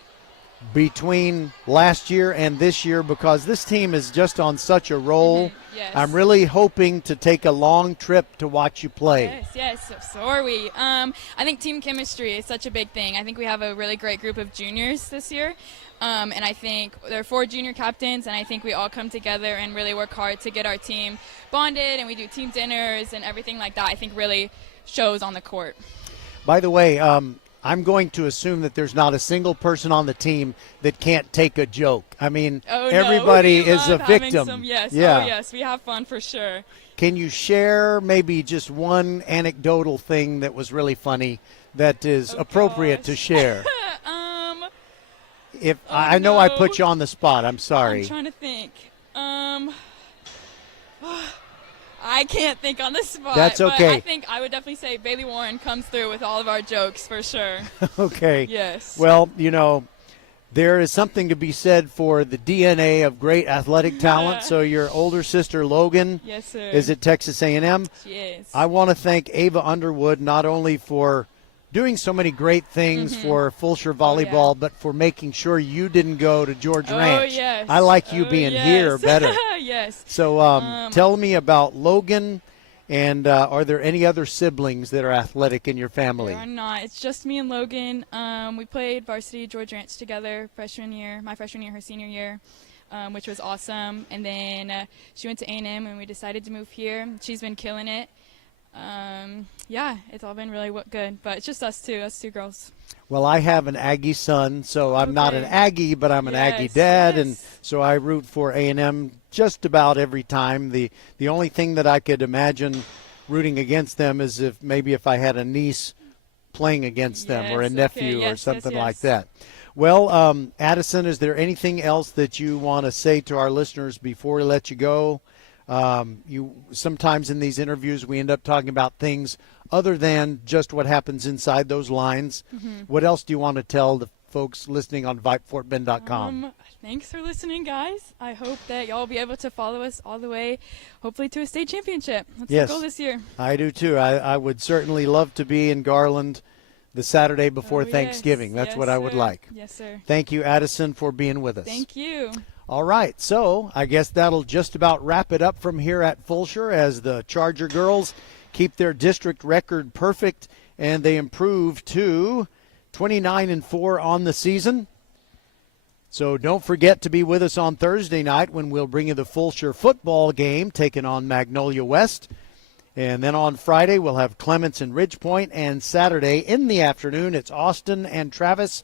between last year and this year, because this team is just on such a roll? Yes. I'm really hoping to take a long trip to watch you play. Yes, so are we. I think team chemistry is such a big thing. I think we have a really great group of juniors this year, and I think there are 4 junior captains, and I think we all come together and really work hard to get our team bonded, and we do team dinners and everything like that. I think really shows on the court. By the way, I'm going to assume that there's not a single person on the team that can't take a joke. I mean, everybody is a victim. Yes, yeah. Oh, yes, we have fun for sure. Can you share maybe just one anecdotal thing that was really funny that is appropriate to share? I know I put you on the spot. I'm sorry. I'm trying to think. I can't think on the spot. That's okay. But I think I would definitely say Bailey Warren comes through with all of our jokes for sure. Okay. Yes. Well, there is something to be said for the DNA of great athletic talent. So your older sister Logan yes, sir. is at Texas A&M. She is. I want to thank Ava Underwood not only for doing so many great things for Fulshear Volleyball, but for making sure you didn't go to George Ranch. Yes. I like you being here better. Yes. So tell me about Logan, and are there any other siblings that are athletic in your family? There are not. It's just me and Logan. We played varsity George Ranch together my freshman year, her senior year, which was awesome. And then she went to A&M, and we decided to move here. She's been killing it. It's all been really good, but it's just us two girls. Well, I have an Aggie son, so I'm not an Aggie, but I'm an Aggie dad, and so I root for A&M just about every time. The only thing that I could imagine rooting against them is if I had a niece playing against them or a nephew or something like that. Well, Addison, is there anything else that you want to say to our listeners before we let you go? Sometimes in these interviews we end up talking about things other than just what happens inside those lines. What else do you want to tell the folks listening on VypeFortBend.com? I Thanks for listening, guys. I hope that y'all will be able to follow us all the way, hopefully to a state championship. That's Yes, the goal this year. I do too. I would certainly love to be in Garland the Saturday before Thanksgiving. That's Yes, what I would sir. like. Yes, sir. Thank you, Addison, for being with us. Thank you. All right, so I guess that'll just about wrap it up from here at Fulshear as the Charger girls keep their district record perfect and they improve to 29-4 on the season. So don't forget to be with us on Thursday night when we'll bring you the Fulshear football game taking on Magnolia West. And then on Friday we'll have Clements and Ridgepoint, and Saturday in the afternoon it's Austin and Travis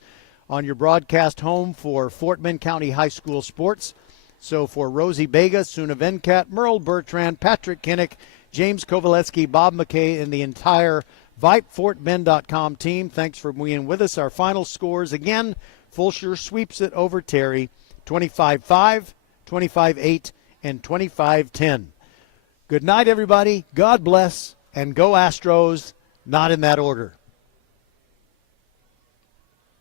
on your broadcast home for Fort Bend County High School sports. So for Rosie Bega, Suna Venkat, Merle Bertrand, Patrick Kinnick, James Kovaleski, Bob McKay, and the entire VypeFortBend.com team, thanks for being with us. Our final scores again, Fulshear sweeps it over Terry, 25-5, 25-8, and 25-10. Good night, everybody. God bless, and go Astros, not in that order.